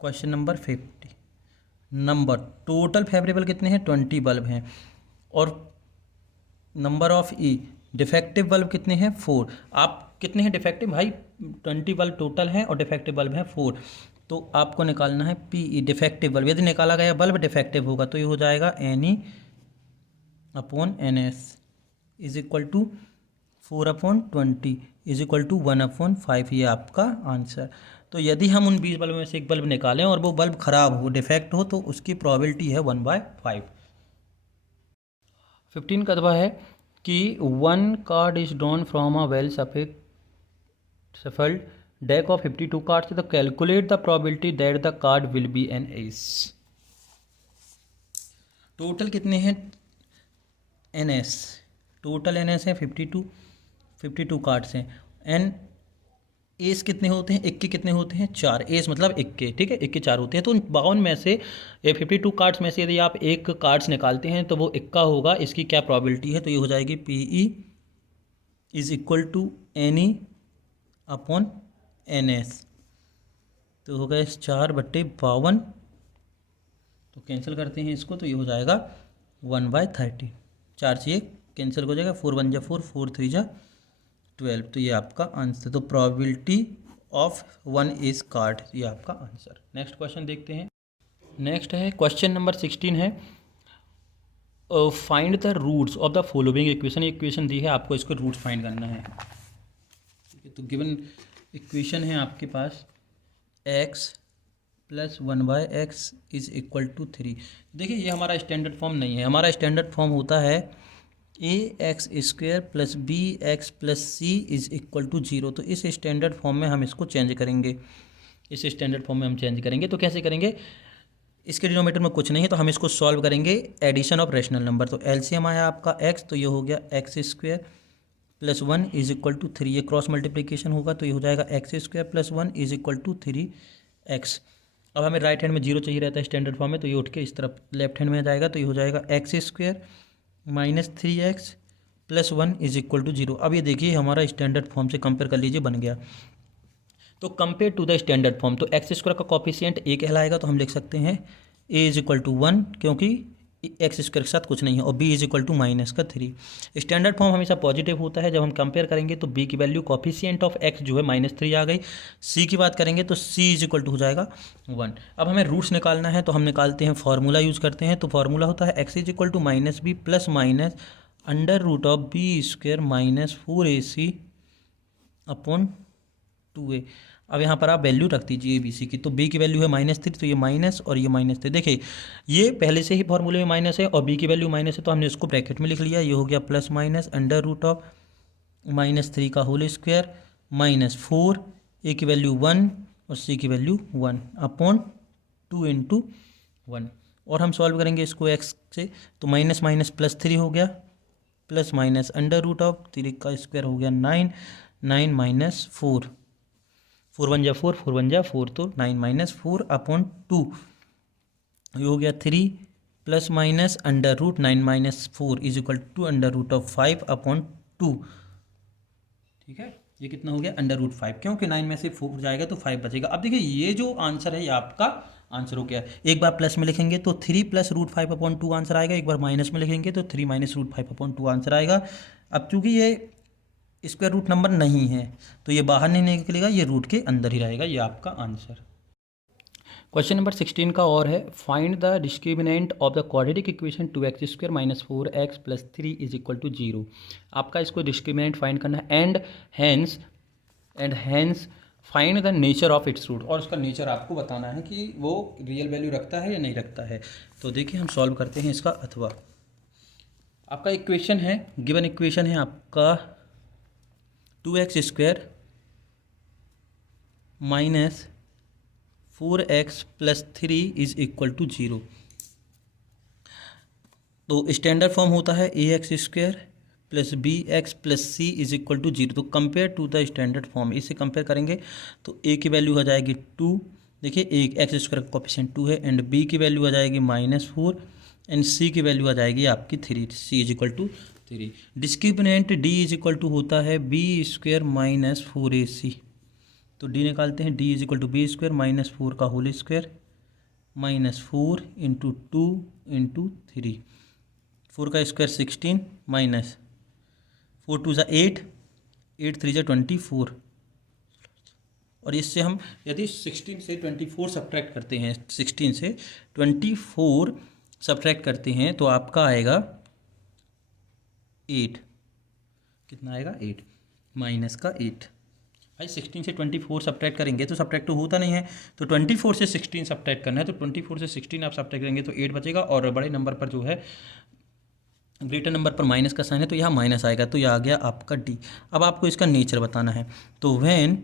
question number 50। Number total favourable कितने हैं, 20 बल्ब हैं, और number of E defective bulb कितने हैं, 4। आप कितने हैं डिफेक्टिव भाई, 20 बल्ब टोटल हैं और डिफेक्टिव बल्ब हैं 4। तो आपको निकालना है पी ई डिफेक्टिव बल्ब। यदि निकाला गया बल्ब डिफेक्टिव होगा तो ये हो जाएगा NE/NS is equal to 4/20 is equal to 1/5। ये आपका आंसर। तो यदि हम उन 20 बल्ब में से एक बल्ब निकालें और वो बल्ब खराब हो, डिफेक्ट हो, तो उसकी प्रोबेबिलिटी है 1/5। 15 कदवा है कि 1 card is drawn from a well shuffled deck of 52 cards, तो calculate the probability that the card will be N S. Total कितने हैं NS, टोटल NS है 52 कार्ड्स हैं। एन एस कितने होते हैं, इक्के कितने होते हैं, 4, एस मतलब इक्के, ठीक है, इक्के 4 होते हैं। तो उन 52 में से 52 कार्ड्स में से यदि आप एक कार्ड्स निकालते हैं तो वो इक्का होगा। इसकी क्या प्रॉबिलिटी है, तो ये हो जाएगी PE is equal to NE upon NS। तो होगा इस 4/52, तो कैंसिल करते हैं इसको, तो ये हो जाएगा 1/30। 4 से 1 कैंसिल हो जाएगा, 4 1 जा 4, 4 3 जा 12। तो ये आपका आंसर, तो प्रोबेबिलिटी ऑफ 1 इज कार्ड, ये आपका आंसर। नेक्स्ट क्वेश्चन देखते हैं। नेक्स्ट है क्वेश्चन नंबर 16 है, find the roots of the following equation. Equation दी है, आपको इसको रूट्स फाइंड करना है। ठीक है, तो गिवन इक्वेशन है आपके पास x plus 1/x is equal to 3। देखिए ये हमारा स्टैंडर्ड फॉर्म नहीं है, हमारा स्टैंडर्ड फॉर्म होता है ax² plus bx plus c is equal to 0। तो इस स्टैंडर्ड फॉर्म में हम इसको चेंज करेंगे, इस स्टैंडर्ड फॉर्म में हम चेंज करेंगे। तो कैसे करेंगे, इसके डिनोमीटर में कुछ नहीं है तो हम इसको सॉल्व करेंगे एडिशन ऑफ रेशनल नंबर। तो एलसीएम आया आपका x, तो ये हो गया x² plus 1 is equal to 3। ये क्रॉस मल्टीप्लिकेशन होगा तो ये हो जाएगा x² plus 1 is equal to 3x। अब हमें राइट हैंड में 0 चाहिए रहता है स्टैंडर्ड फॉर्म में, तो ये उठ के इस तरफ लेफ्ट हैंड में आ जाएगा। तो ये हो जाएगा x² minus 3x plus 1 is equal to 0। अब ये देखिए हमारा स्टैंडर्ड फॉर्म से कंपेयर कर लीजिए, बन गया। तो compare to the standard form, तो x² का कॉफिशिएंट a कहलाएगा, तो हम लिख सकते हैं a इज इक्वल टू 1 क्योंकि x² के साथ कुछ नहीं है, और b is equal to -3। Standard form हमेशा पॉजिटिव होता है, जब हम कंपेयर करेंगे तो b की वैल्यू कॉफिशिएंट ऑफ x जो है -3 आ गई। c की बात करेंगे तो c इज इक्वल टू हो जाएगा 1। अब हमें रूट्स निकालना है, तो हम निकालते हैं, फार्मूला यूज़ करते हैं। तो फार्मूला होता है x is equal to -b plus minus under root of b² minus 4ac upon 2a। अब यहाँ पर आप वैल्यू रख दीजिए ए बी सी की, तो b की वैल्यू है -3, तो ये माइनस और ये -3। देखिए ये पहले से ही फॉर्मूले में माइनस है और b की वैल्यू माइनस है, तो हमने इसको ब्रैकेट में लिख लिया। ये हो गया plus minus under root of -3 का होल स्क्वायर माइनस 4, a की वैल्यू 1 और c की वैल्यू 1 अपॉन 2 इंटू 1। और हम सॉल्व करेंगे इसको x से, तो माइनस माइनस प्लस 3 हो गया, plus minus under root of 3 का स्क्वायर हो गया 9, 9 माइनस 4, 4 1 जा 4, 4 1 जा 4, तो 9 माइनस 4 अपॉन 2। ये हो गया 3 plus minus under root 9 minus 4 is equal to under root of 5 upon 2। ठीक है, ये कितना हो गया अंडर रूट 5, क्योंकि 9 में से 4 जाएगा तो 5 बचेगा। अब देखिए ये जो आंसर है ये आपका आंसर हो गया। एक बार प्लस में लिखेंगे तो 3 प्लस रूट 5 अपॉन 2 आंसर आएगा, एक बार माइनस में लिखेंगे तो 3 माइनस रूट 5 अपॉन 2 आंसर आएगा। अब चूंकि ये स्क्वायर रूट नंबर नहीं है तो ये बाहर नहीं निकलेगा, ये रूट के अंदर ही रहेगा, ये आपका आंसर। क्वेश्चन नंबर 16 का और है, find the discriminant of the quadratic equation 2x² minus 4x plus 3 is equal to 0। आपका इसको डिस्क्रिमिनेंट फाइंड करना है and hence find the nature of its root, और उसका नेचर आपको बताना है कि वो रियल वैल्यू रखता है या नहीं रखता है। तो देखिए हम सॉल्व करते हैं इसका। अथवा आपका इक्वेशन है, गिवन इक्वेशन है आपका 2x² minus 4x plus 3 is equal to 0। तो स्टैंडर्ड फॉर्म होता है ax² plus bx plus c is equal to 0। तो compare to the standard form, इसे कंपेयर करेंगे तो a की वैल्यू आ जाएगी 2, देखिए x² का कोफिशिएंट 2 है, एंड b की वैल्यू आ जाएगी -4 एंड c की वैल्यू आ जाएगी आपकी 3, c is equal to 3। Discriminant d is equal to होता है b² माइनस 4ac। तो d निकालते हैं, d is equal to b² minus 4 का whole square minus 4 into 2 into 3, 4 का स्क्वायर 16 माइनस 4 2 ज़ा 8, 8 3 ज़ा 24। और इससे हम यदि 16 से 24 सब्ट्रैक्ट करते हैं, 16 से 24 सब्ट्रैक्ट करते हैं तो आपका आएगा 8। कितना आएगा 8 माइनस का 8। भाई 16 से 24 सब्ट्रैक्ट करेंगे तो सब्ट्रैक्ट तो होता नहीं है, तो 24 से 16 सब्ट्रैक्ट करना है, तो 24 से 16 आप सब्ट्रैक्ट करेंगे तो 8 बचेगा, और बड़े नंबर पर जो है ग्रेटर नंबर पर माइनस का साइन है तो यहाँ माइनस आएगा, तो यह आ गया आपका d। अब आपको इसका नेचर बताना है, तो when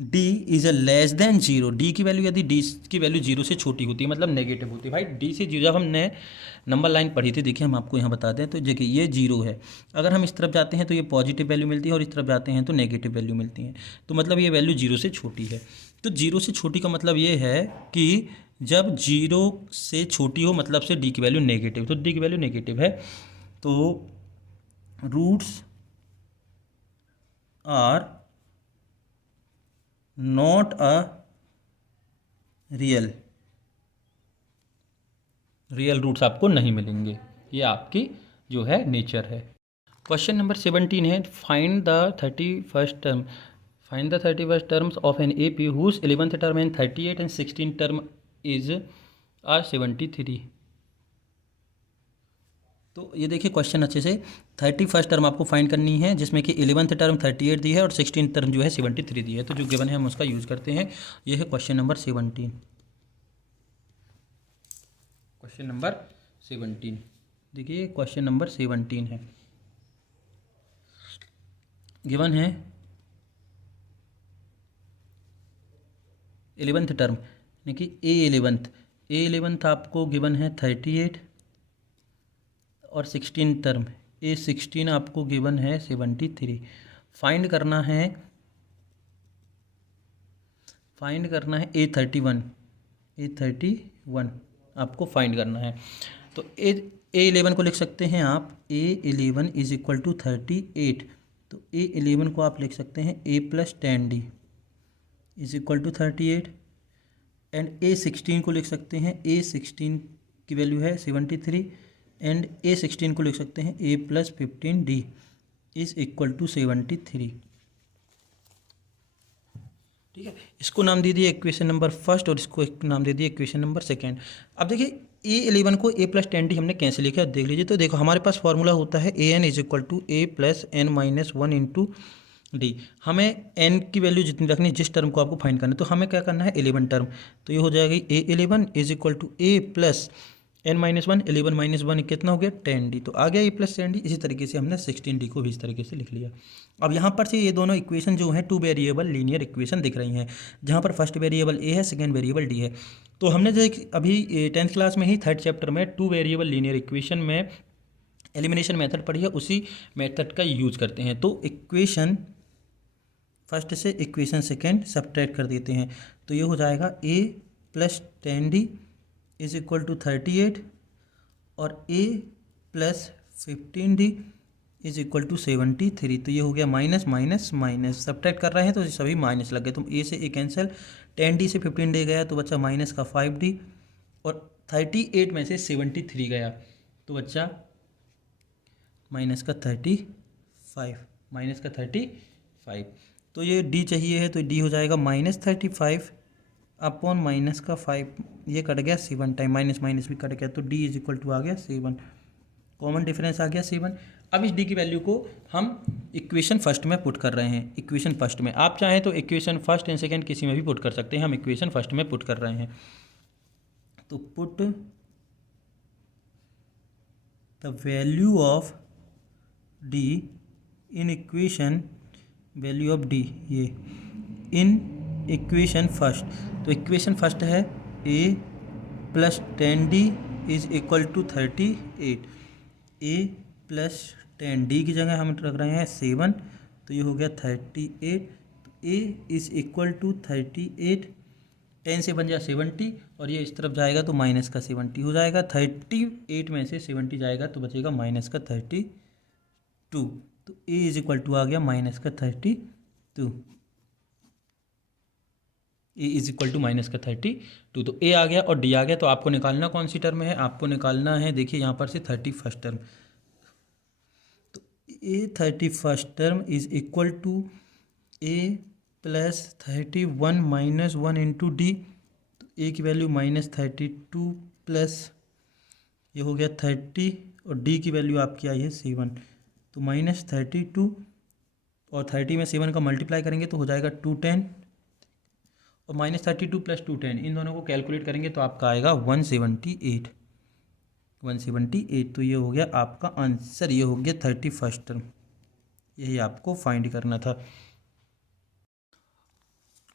D is a less than zero, D की वैल्यू यदि डी की वैल्यू जीरो से छोटी होती है मतलब नेगेटिव होती है। भाई डी से जीरो, जब हमने नंबर लाइन पढ़ी थी, देखिए हम आपको यहाँ बता दें, तो देखिए ये जीरो है, अगर हम इस तरफ जाते हैं तो ये पॉजिटिव वैल्यू मिलती है और इस तरफ जाते हैं तो नेगेटिव वैल्यू मिलती है। तो मतलब ये वैल्यू जीरो से छोटी है। तो जीरो से छोटी का मतलब ये है कि जब जीरो से छोटी हो मतलब से डी की वैल्यू नेगेटिव, तो डी की वैल्यू नेगेटिव है, तो roots are not a real, real roots आपको नहीं मिलेंगे, ये आपकी जो है नेचर है। क्वेश्चन नंबर 17 है, find the 31st term, find the 31st terms of an A P whose 11th term and 38 and 16 term is are 73। तो ये देखिए क्वेश्चन अच्छे से, 31st टर्म आपको फाइंड करनी है जिसमें कि 11th टर्म 38 दी है और 16 टर्म जो है 73 दी है। तो जो गिवन है हम उसका यूज़ करते हैं। ये है क्वेश्चन नंबर 17। क्वेश्चन नंबर 17 देखिए, क्वेश्चन नंबर 17 है, गिवन है 11th टर्म यानी कि ए 11th आपको गिवन है 38 और 16 टर्म ए 16 आपको गिवन है 73। फाइंड करना है ए 31 आपको फाइंड करना है। तो ए 11 को लिख सकते हैं आप, ए 11 इज इक्वल टू 38। तो ए 11 को आप लिख सकते हैं A plus 10d is equal to 38 and A 16 को लिख सकते हैं, ए 16 की वैल्यू है 73 एंड ए 16 को लिख सकते हैं A plus 15d is equal to 73। ठीक है, इसको नाम दे दिए इक्वेशन नंबर फर्स्ट और इसको एक नाम दे दिए इक्वेशन नंबर सेकेंड। अब देखिए ए 11 को ए प्लस 10d हमने कैसे लिखा देख लीजिए। तो देखो हमारे पास फॉर्मूला होता है A N is equal to A plus N minus 1 into D. हमें एन की वैल्यू जितनी रखनी है, जिस टर्म को आपको फाइंड करना है, तो हमें क्या करना है 11 टर्म। तो ये हो जाएगा A 11 is equal to A plus N minus 1, 11 minus 1 कितना हो गया 10d। तो आ गया ए प्लस 10d। इसी तरीके से हमने 16d को भी इस तरीके से लिख लिया। अब यहाँ पर से ये दोनों इक्वेशन जो हैं 2 वेरिएबल लीनियर इक्वेशन दिख रही हैं, जहाँ पर फर्स्ट वेरिएबल ए है, सेकेंड वेरिएबल डी है। तो हमने जो अभी 10th क्लास में ही 3rd चैप्टर में 2 वेरिएबल लीनियर इक्वेशन में एलिमिनेशन मेथड पढ़ी है, उसी मेथड का यूज करते हैं। तो इक्वेशन फर्स्ट से इक्वेशन सेकेंड सब्ट्रैक्ट कर देते हैं। तो ये हो जाएगा A plus 10d is equal to 38 और A plus 15d is equal to 73। तो ये हो गया माइनस माइनस माइनस, सब्ट्रैक्ट कर रहे हैं तो सभी माइनस लग गए। तो ए से ए कैंसिल, 10d से 15d गया तो बच्चा माइनस का 5d और 38 में से 73 गया तो बच्चा माइनस का 35। तो ये डी चाहिए है तो डी हो जाएगा माइनस 35 अपॉन माइनस का 5, ये कट गया 7 टाइम, माइनस माइनस भी कट गया तो डी इज इक्वल टू आ गया 7, कॉमन डिफरेंस आ गया 7। अब इस डी की वैल्यू को हम इक्वेशन फर्स्ट में पुट कर रहे हैं। इक्वेशन फर्स्ट में आप चाहें तो इक्वेशन फर्स्ट एंड सेकेंड किसी में भी पुट कर सकते हैं, हम इक्वेशन फर्स्ट में पुट कर रहे हैं। तो put the value of D in equation, value of D ये इन इक्वेशन फर्स्ट। तो इक्वेशन फर्स्ट है A plus 10d is equal to 38। A plus 10d की जगह हम रख रहे हैं 7, तो ये हो गया 38। तो ए इज इक्वल टू 38, 10 से बन जाए 70 और ये इस तरफ जाएगा तो माइनस का 70 हो जाएगा। 38 में से 70 जाएगा तो बचेगा माइनस का 32। तो ए इज इक्वल टू आ गया माइनस का 32, ए इज इक्वल टू माइनस का 32। तो ए आ गया और डी आ गया। तो आपको निकालना कौन सी टर्म है, आपको निकालना है देखिए यहाँ पर से 31st टर्म। तो A 31st term is equal to A plus 31 minus 1 into D. तो ए की वैल्यू माइनस 32 प्लस ये हो गया 30 और डी की वैल्यू आपकी आई है 7। तो माइनस 32 और 30 में 7 का मल्टीप्लाई करेंगे तो हो जाएगा 210 और माइनस 32 प्लस 210 इन दोनों को कैलकुलेट करेंगे तो आपका आएगा 178। तो ये हो गया आपका आंसर, ये हो गया 31st टर्म, यही आपको फाइंड करना था।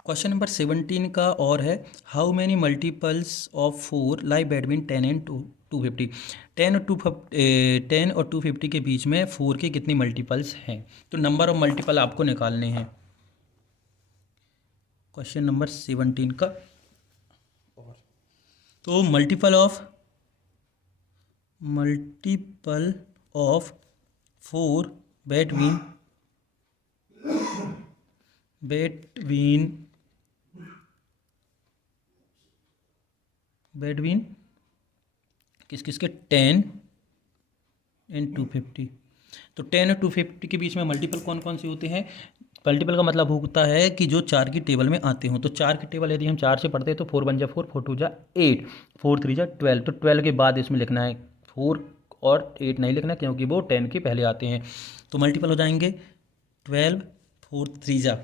क्वेश्चन नंबर 17 का और है, how many multiples of 4 lie between 10 and 250। 10 और 250 के बीच में 4 के कितनी मल्टीपल्स हैं। तो नंबर ऑफ मल्टीपल आपको निकालने हैं। क्वेश्चन नंबर 17 का तो मल्टीपल ऑफ 4 बिटवीन किसके 10 एंड 250। तो 10 और 250 के बीच में मल्टीपल कौन कौन से होते हैं। मल्टीपल का मतलब होता है कि जो 4 की टेबल में आते हो। तो 4 की टेबल यदि हम 4 से पढ़ते हैं तो 4 1 जा 4, 4 2 जा 8, 4 3 जा 12। तो 12 के बाद इसमें लिखना है 4 और 8 नहीं लिखना क्योंकि वो 10 के पहले आते हैं। तो मल्टीपल हो जाएंगे 12, 4 3 जा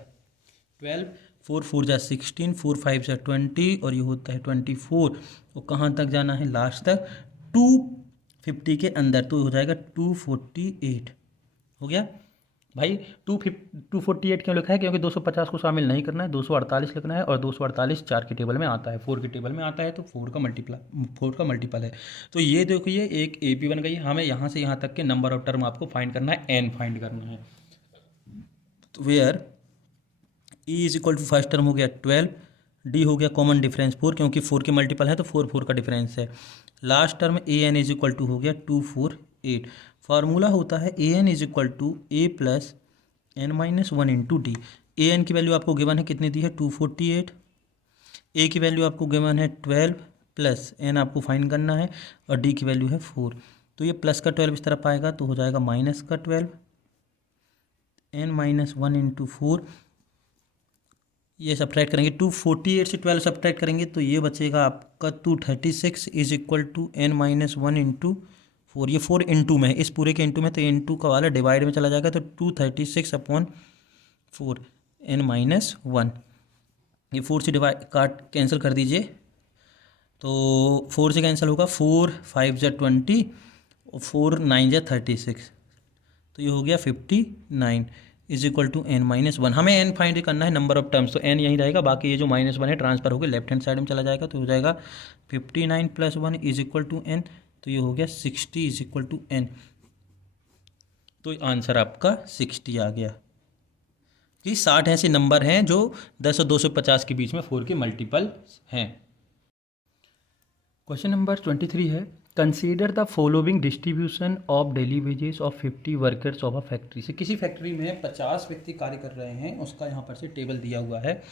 12, 4 4 जा 16, 4 5 जा 20 और ये होता है 24। और कहाँ तक जाना है, लास्ट तक 250 के अंदर। तो हो जाएगा 248। हो गया भाई। 248 क्यों लिखा है, क्योंकि 250 को शामिल नहीं करना है, 248 लिखना है। और 248 4 की टेबल में आता है, 4 की टेबल में आता है, तो 4 का मल्टीपल है। तो ये देखिए एक AP बन गई। हमें यहाँ से यहाँ तक के नंबर ऑफ टर्म आपको फाइंड करना है, n फाइंड करना है। तो where E is equal to first term हो गया 12, D हो गया कॉमन डिफरेंस 4 क्योंकि 4 के मल्टीपल है तो 4 4 का डिफरेंस है। Last term AN is equal to हो गया 248। फार्मूला होता है AN is equal to A plus n-1 into D. AN की वैल्यू आपको गिवन है, कितनी दी है 248। A की वैल्यू आपको गिवन है 12 प्लस n आपको फाइंड करना है और D की वैल्यू है 4। तो ये प्लस का 12 इस तरफ आएगा तो हो जाएगा माइनस का 12, n-1 इंटू 4। ये सब्ट्रैक्ट करेंगे 248 से 12 सब्ट्रैक्ट करेंगे तो ये बचेगा आपका 236 is equal to n-1 into 4। ये 4 इंटू में है, इस पूरे के इंटू में, तो इंटू का वाला डिवाइड में चला जाएगा तो 236/4 n-1। ये 4 से डिवाइड काट कैंसिल कर दीजिए तो 4 से कैंसिल होगा, 4 5 जा 20 और 4 9 जा 36। तो ये हो गया 59 इज इक्वल टू n-1। हमें n फाइंड करना है नंबर ऑफ टर्म्स, तो n यहीं रहेगा, बाकी ये जो -1 है ट्रांसफर होकर लेफ्ट हैंड साइड में चला जाएगा तो हो जाएगा 59 + 1 इज इक्वल टू n। तो ये हो गया 60 इज इक्वल टू n। तो आंसर आपका 60 आ गया। कि 60 ऐसे नंबर हैं जो 10 और 250 के बीच में 4 के मल्टीपल हैं। क्वेश्चन नंबर 23 है, consider the following distribution of daily wages of 50 workers of a factory. से किसी फैक्ट्री में 50 व्यक्ति कार्य कर रहे हैं, उसका यहाँ पर से टेबल दिया हुआ है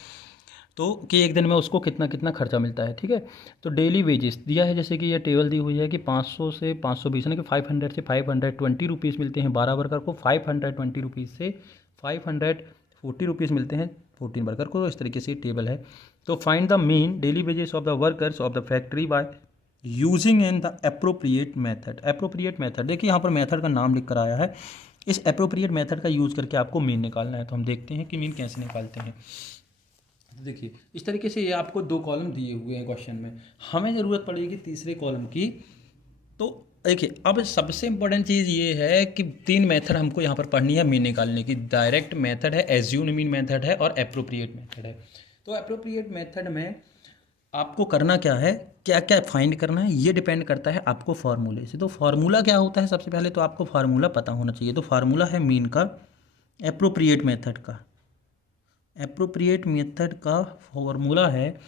तो कि एक दिन में उसको कितना कितना खर्चा मिलता है। ठीक है, तो डेली वेजेस दिया है, जैसे कि ये टेबल दी हुई है कि 500 से 520 यानी कि 500 से 520 रुपीज़ मिलते हैं 12 वर्कर को, 520 रुपीज़ से 540 रुपीज़ मिलते हैं 14 वर्कर को। इस तरीके से टेबल है। तो find the mean daily wages of the workers of the factory by using in the appropriate method. Appropriate method देखिए यहाँ पर मेथड का नाम लिख कर आया है। इस अप्रोप्रिएट मेथड का यूज़ करके आपको मीन निकालना है। तो हम देखते हैं कि मीन कैसे निकालते हैं। देखिए इस तरीके से ये आपको 2 कॉलम दिए हुए हैं क्वेश्चन में, हमें ज़रूरत पड़ेगी तीसरे कॉलम की। तो देखिए अब सबसे इंपॉर्टेंट चीज़ ये है कि 3 मेथड हमको यहाँ पर पढ़नी है मीन निकालने की। डायरेक्ट मेथड है, एज्यूम मीन मेथड है और अप्रोप्रिएट मेथड है। तो अप्रोप्रिएट मेथड में आपको करना क्या है, क्या क्या फाइंड करना है, ये डिपेंड करता है आपको फार्मूले से। तो फार्मूला क्या होता है, सबसे पहले तो आपको फार्मूला पता होना चाहिए। तो फार्मूला है मीन का, अप्रोप्रिएट मेथड का। अप्रोप्रिएट मेथड का फॉर्मूला है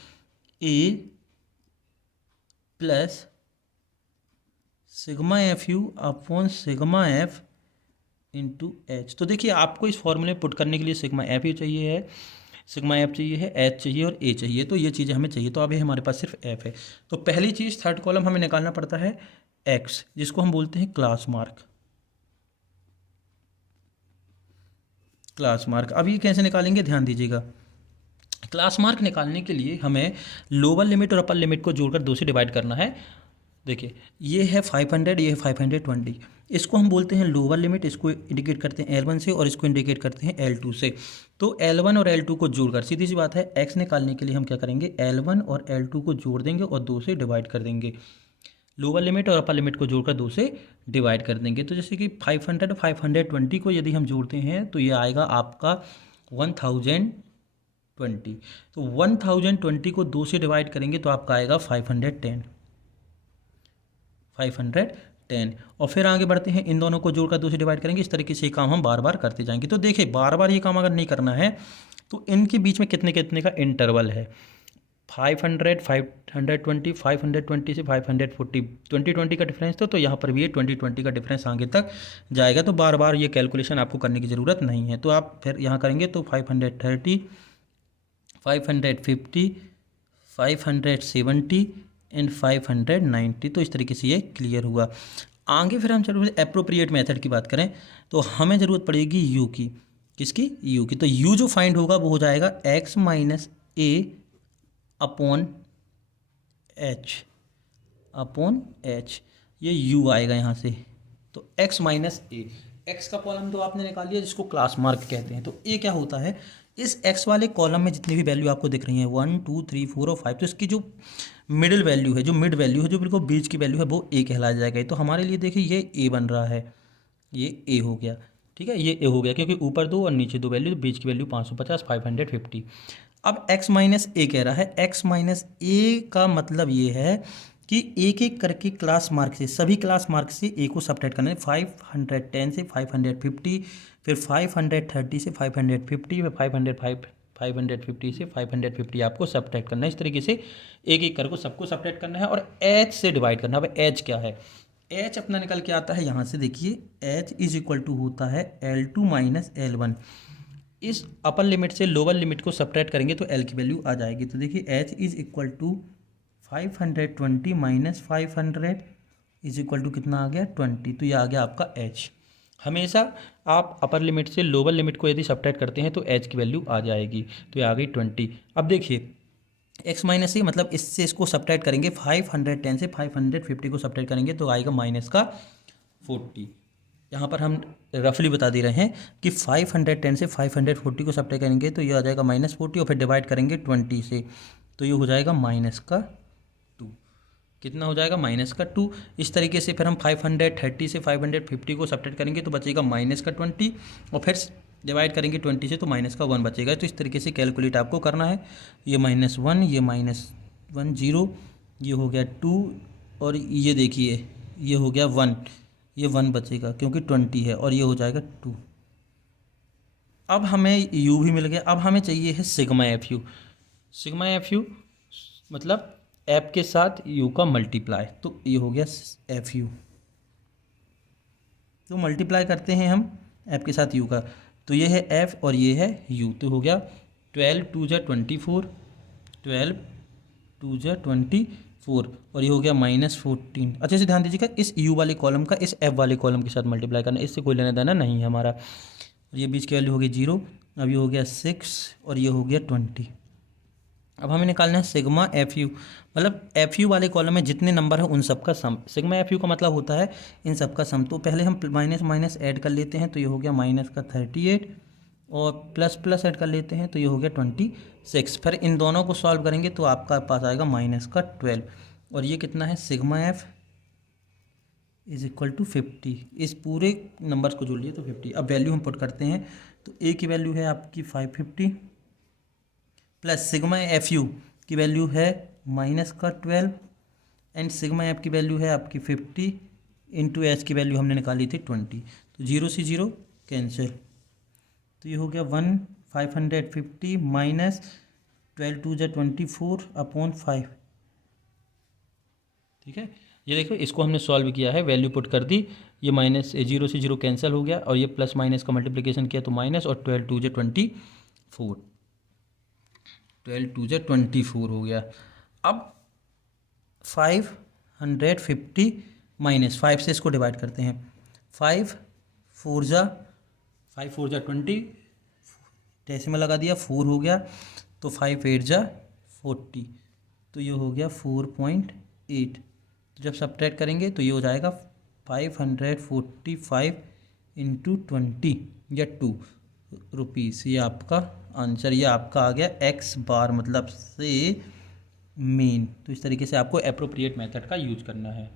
A plus sigma FU upon sigma F into H। तो देखिए आपको इस फॉर्मूले पुट करने के लिए सिग्मा FU चाहिए है, सिग्मा F चाहिए है, H चाहिए और A चाहिए। तो ये चीज़ें हमें चाहिए। तो अभी हमारे पास सिर्फ F है। तो पहली चीज़ थर्ड कॉलम हमें निकालना पड़ता है X, जिसको हम बोलते हैं क्लास मार्क। क्लास मार्क अब ये कैसे निकालेंगे, ध्यान दीजिएगा। क्लास मार्क निकालने के लिए हमें लोअर लिमिट और अपर लिमिट को जोड़कर 2 से डिवाइड करना है। देखिए ये है 500, ये है 520। इसको हम बोलते हैं लोअर लिमिट, इसको इंडिकेट करते हैं L1 से और इसको इंडिकेट करते हैं L2 से। तो L1 और L2 को जोड़कर सीधी सी बात है X निकालने के लिए हम क्या करेंगे, L1 और L2 को जोड़ देंगे और 2 से डिवाइड कर देंगे। लोअर लिमिट और अपर लिमिट को जोड़कर 2 से डिवाइड कर देंगे। तो जैसे कि 500 और 520 को यदि हम जोड़ते हैं तो ये आएगा आपका 1020 20। तो 1020 को 2 से डिवाइड करेंगे तो आपका आएगा 510। और फिर आगे बढ़ते हैं, इन दोनों को जोड़कर 2 से डिवाइड करेंगे। इस तरीके से ये काम हम बार बार करते जाएंगे। तो देखिए बार बार ये काम अगर नहीं करना है तो इनके बीच में कितने कितने का इंटरवल है, 500, 520, 520 से 540, 20 का डिफरेंस तो यहाँ पर भी ये 20 का डिफरेंस आगे तक जाएगा। तो बार बार ये कैलकुलेशन आपको करने की ज़रूरत नहीं है। तो आप फिर यहाँ करेंगे तो 530, 550, 570 एंड 590। तो इस तरीके से ये क्लियर हुआ। आगे फिर हम चलो एप्रोप्रिएट मेथड की बात करें तो हमें ज़रूरत पड़ेगी यू की। किसकी? यू की। तो यू जो फाइंड होगा वो हो जाएगा x माइनस ए अपॉन एच, ये u आएगा यहाँ से। तो x माइनस ए, x का कॉलम तो आपने निकाल लिया जिसको क्लास मार्क कहते हैं। तो ए क्या होता है, इस x वाले कॉलम में जितनी भी वैल्यू आपको दिख रही है 1 2 3 4 और 5, तो इसकी जो मिडिल वैल्यू है, जो मिड वैल्यू है, जो बिल्कुल बीच की वैल्यू है, वो ए कहलाया जाएगा। तो हमारे लिए देखिए ये ए बन रहा है, ये ए हो गया। ठीक है, ये ए हो गया क्योंकि ऊपर 2 और नीचे 2 वैल्यू, बीच की वैल्यू 550, 550। अब x माइनस ए कह रहा है। x माइनस ए का मतलब ये है कि एक एक करके क्लास मार्क से, सभी क्लास मार्क से ए को सबट्रैक्ट करना है। 510 से 550, फिर 530 से 550, फिर 550 से 550 आपको सबट्रैक्ट करना है। इस तरीके से एक एक करके सबको सबट्रैक्ट करना है और h से डिवाइड करना है। अब h क्या है, h अपना निकल के आता है यहाँ से, देखिए h इज इक्वल टू होता है L2 माइनस L1। इस अपर लिमिट से लोअर लिमिट को सबट्रैक्ट करेंगे तो L की वैल्यू आ जाएगी। तो देखिए h is equal to 520 minus 500 is equal to कितना आ गया 20। तो ये आ गया आपका h। हमेशा आप अपर लिमिट से लोअर लिमिट को यदि सबट्रैक्ट करते हैं तो h की वैल्यू आ जाएगी। तो ये आ गई 20। अब देखिए x माइनस ए मतलब इससे इसको सबट्रैक्ट करेंगे, 510 से 550 को सबट्रैक्ट करेंगे तो आएगा माइनस का 40। यहाँ पर हम रफली बता दे रहे हैं कि 510 से 540 को सबट्रैक्ट करेंगे तो ये आ जाएगा माइनस 40 और फिर डिवाइड करेंगे 20 से तो ये हो जाएगा माइनस का 2। कितना हो जाएगा? माइनस का 2। इस तरीके से फिर हम 530 से 550 को सबट्रैक्ट करेंगे तो बचेगा माइनस का 20 और फिर डिवाइड करेंगे 20 से तो माइनस का 1 बचेगा। तो इस तरीके से कैलकुलेट आपको करना है। ये -1, ये -1 0, ये हो गया 2 और ये देखिए ये हो गया 1, ये 1 बचेगा क्योंकि 20 है और ये हो जाएगा 2। अब हमें u भी मिल गया। अब हमें चाहिए है sigma F you. Sigma F you मतलब एफ के साथ u का मल्टीप्लाई, तो ये हो गया एफ यू। तो मल्टीप्लाई करते हैं हम एफ के साथ u का, तो ये है f और ये है u, तो हो गया 12 2 जा 24, 12 2 जा 24 और ये हो गया -14। अच्छे से ध्यान दीजिएगा, इस u वाले कॉलम का इस f वाले कॉलम के साथ मल्टीप्लाई करना, इससे कोई लेना देना नहीं है हमारा। और ये बीच की वैल्यू हो गई 0, अब ये हो गया 6 और ये हो गया 20। अब हमें निकालना है सिग्मा एफ यू, मतलब एफ यू वाले कॉलम में जितने नंबर हैं उन सब का सम। सिग्मा एफ यू का मतलब होता है इन सब का सम। तो पहले हम माइनस माइनस ऐड कर लेते हैं तो ये हो गया माइनस का 38 और प्लस प्लस ऐड कर लेते हैं तो ये हो गया 26। फिर इन दोनों को सॉल्व करेंगे तो आपका पास आएगा माइनस का 12 और ये कितना है sigma F is equal to 50। इस पूरे नंबर्स को जोड़ लिए तो 50। अब वैल्यू हम पुट करते हैं तो ए की वैल्यू है आपकी 550 प्लस सिग्मा एफ यू की वैल्यू है माइनस का 12 एंड सिग्मा एफ की वैल्यू है आपकी 50 इंटू एच की वैल्यू हमने निकाली थी 20। तो 0 से 0 कैंसिल, तो ये हो गया 1 550 माइनस 12 2 जा 24 अपॉन 5। ठीक है, ये देखो इसको हमने सॉल्व किया है, वैल्यू पुट कर दी, ये माइनस 0 से 0 कैंसिल हो गया और ये प्लस माइनस का मल्टीप्लिकेशन किया तो माइनस और 12 2 जा 24, 12 2 जा 24 हो गया। अब 550 माइनस 5 से इसको डिवाइड करते हैं, 5 4 जा 20, डेसिमल लगा दिया 4 हो गया तो 5 8 जा 40, तो ये हो गया 4.8। तो जब सब्ट्रैक्ट करेंगे तो ये हो जाएगा 545 इंटू 20 या 2 रुपीज़। ये आपका आंसर, ये आपका आ गया एक्स बार मतलब से मीन। तो इस तरीके से आपको एप्रोप्रिएट मेथड का यूज करना है।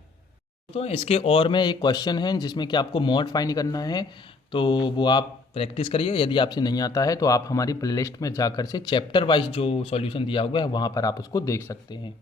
तो इसके और में एक क्वेश्चन है जिसमें कि आपको मॉड फाइंड करना है। तो वो आप प्रैक्टिस करिए। यदि आपसे नहीं आता है तो आप हमारी प्लेलिस्ट में जाकर से चैप्टर वाइज जो सॉल्यूशन दिया हुआ है वहाँ पर आप उसको देख सकते हैं।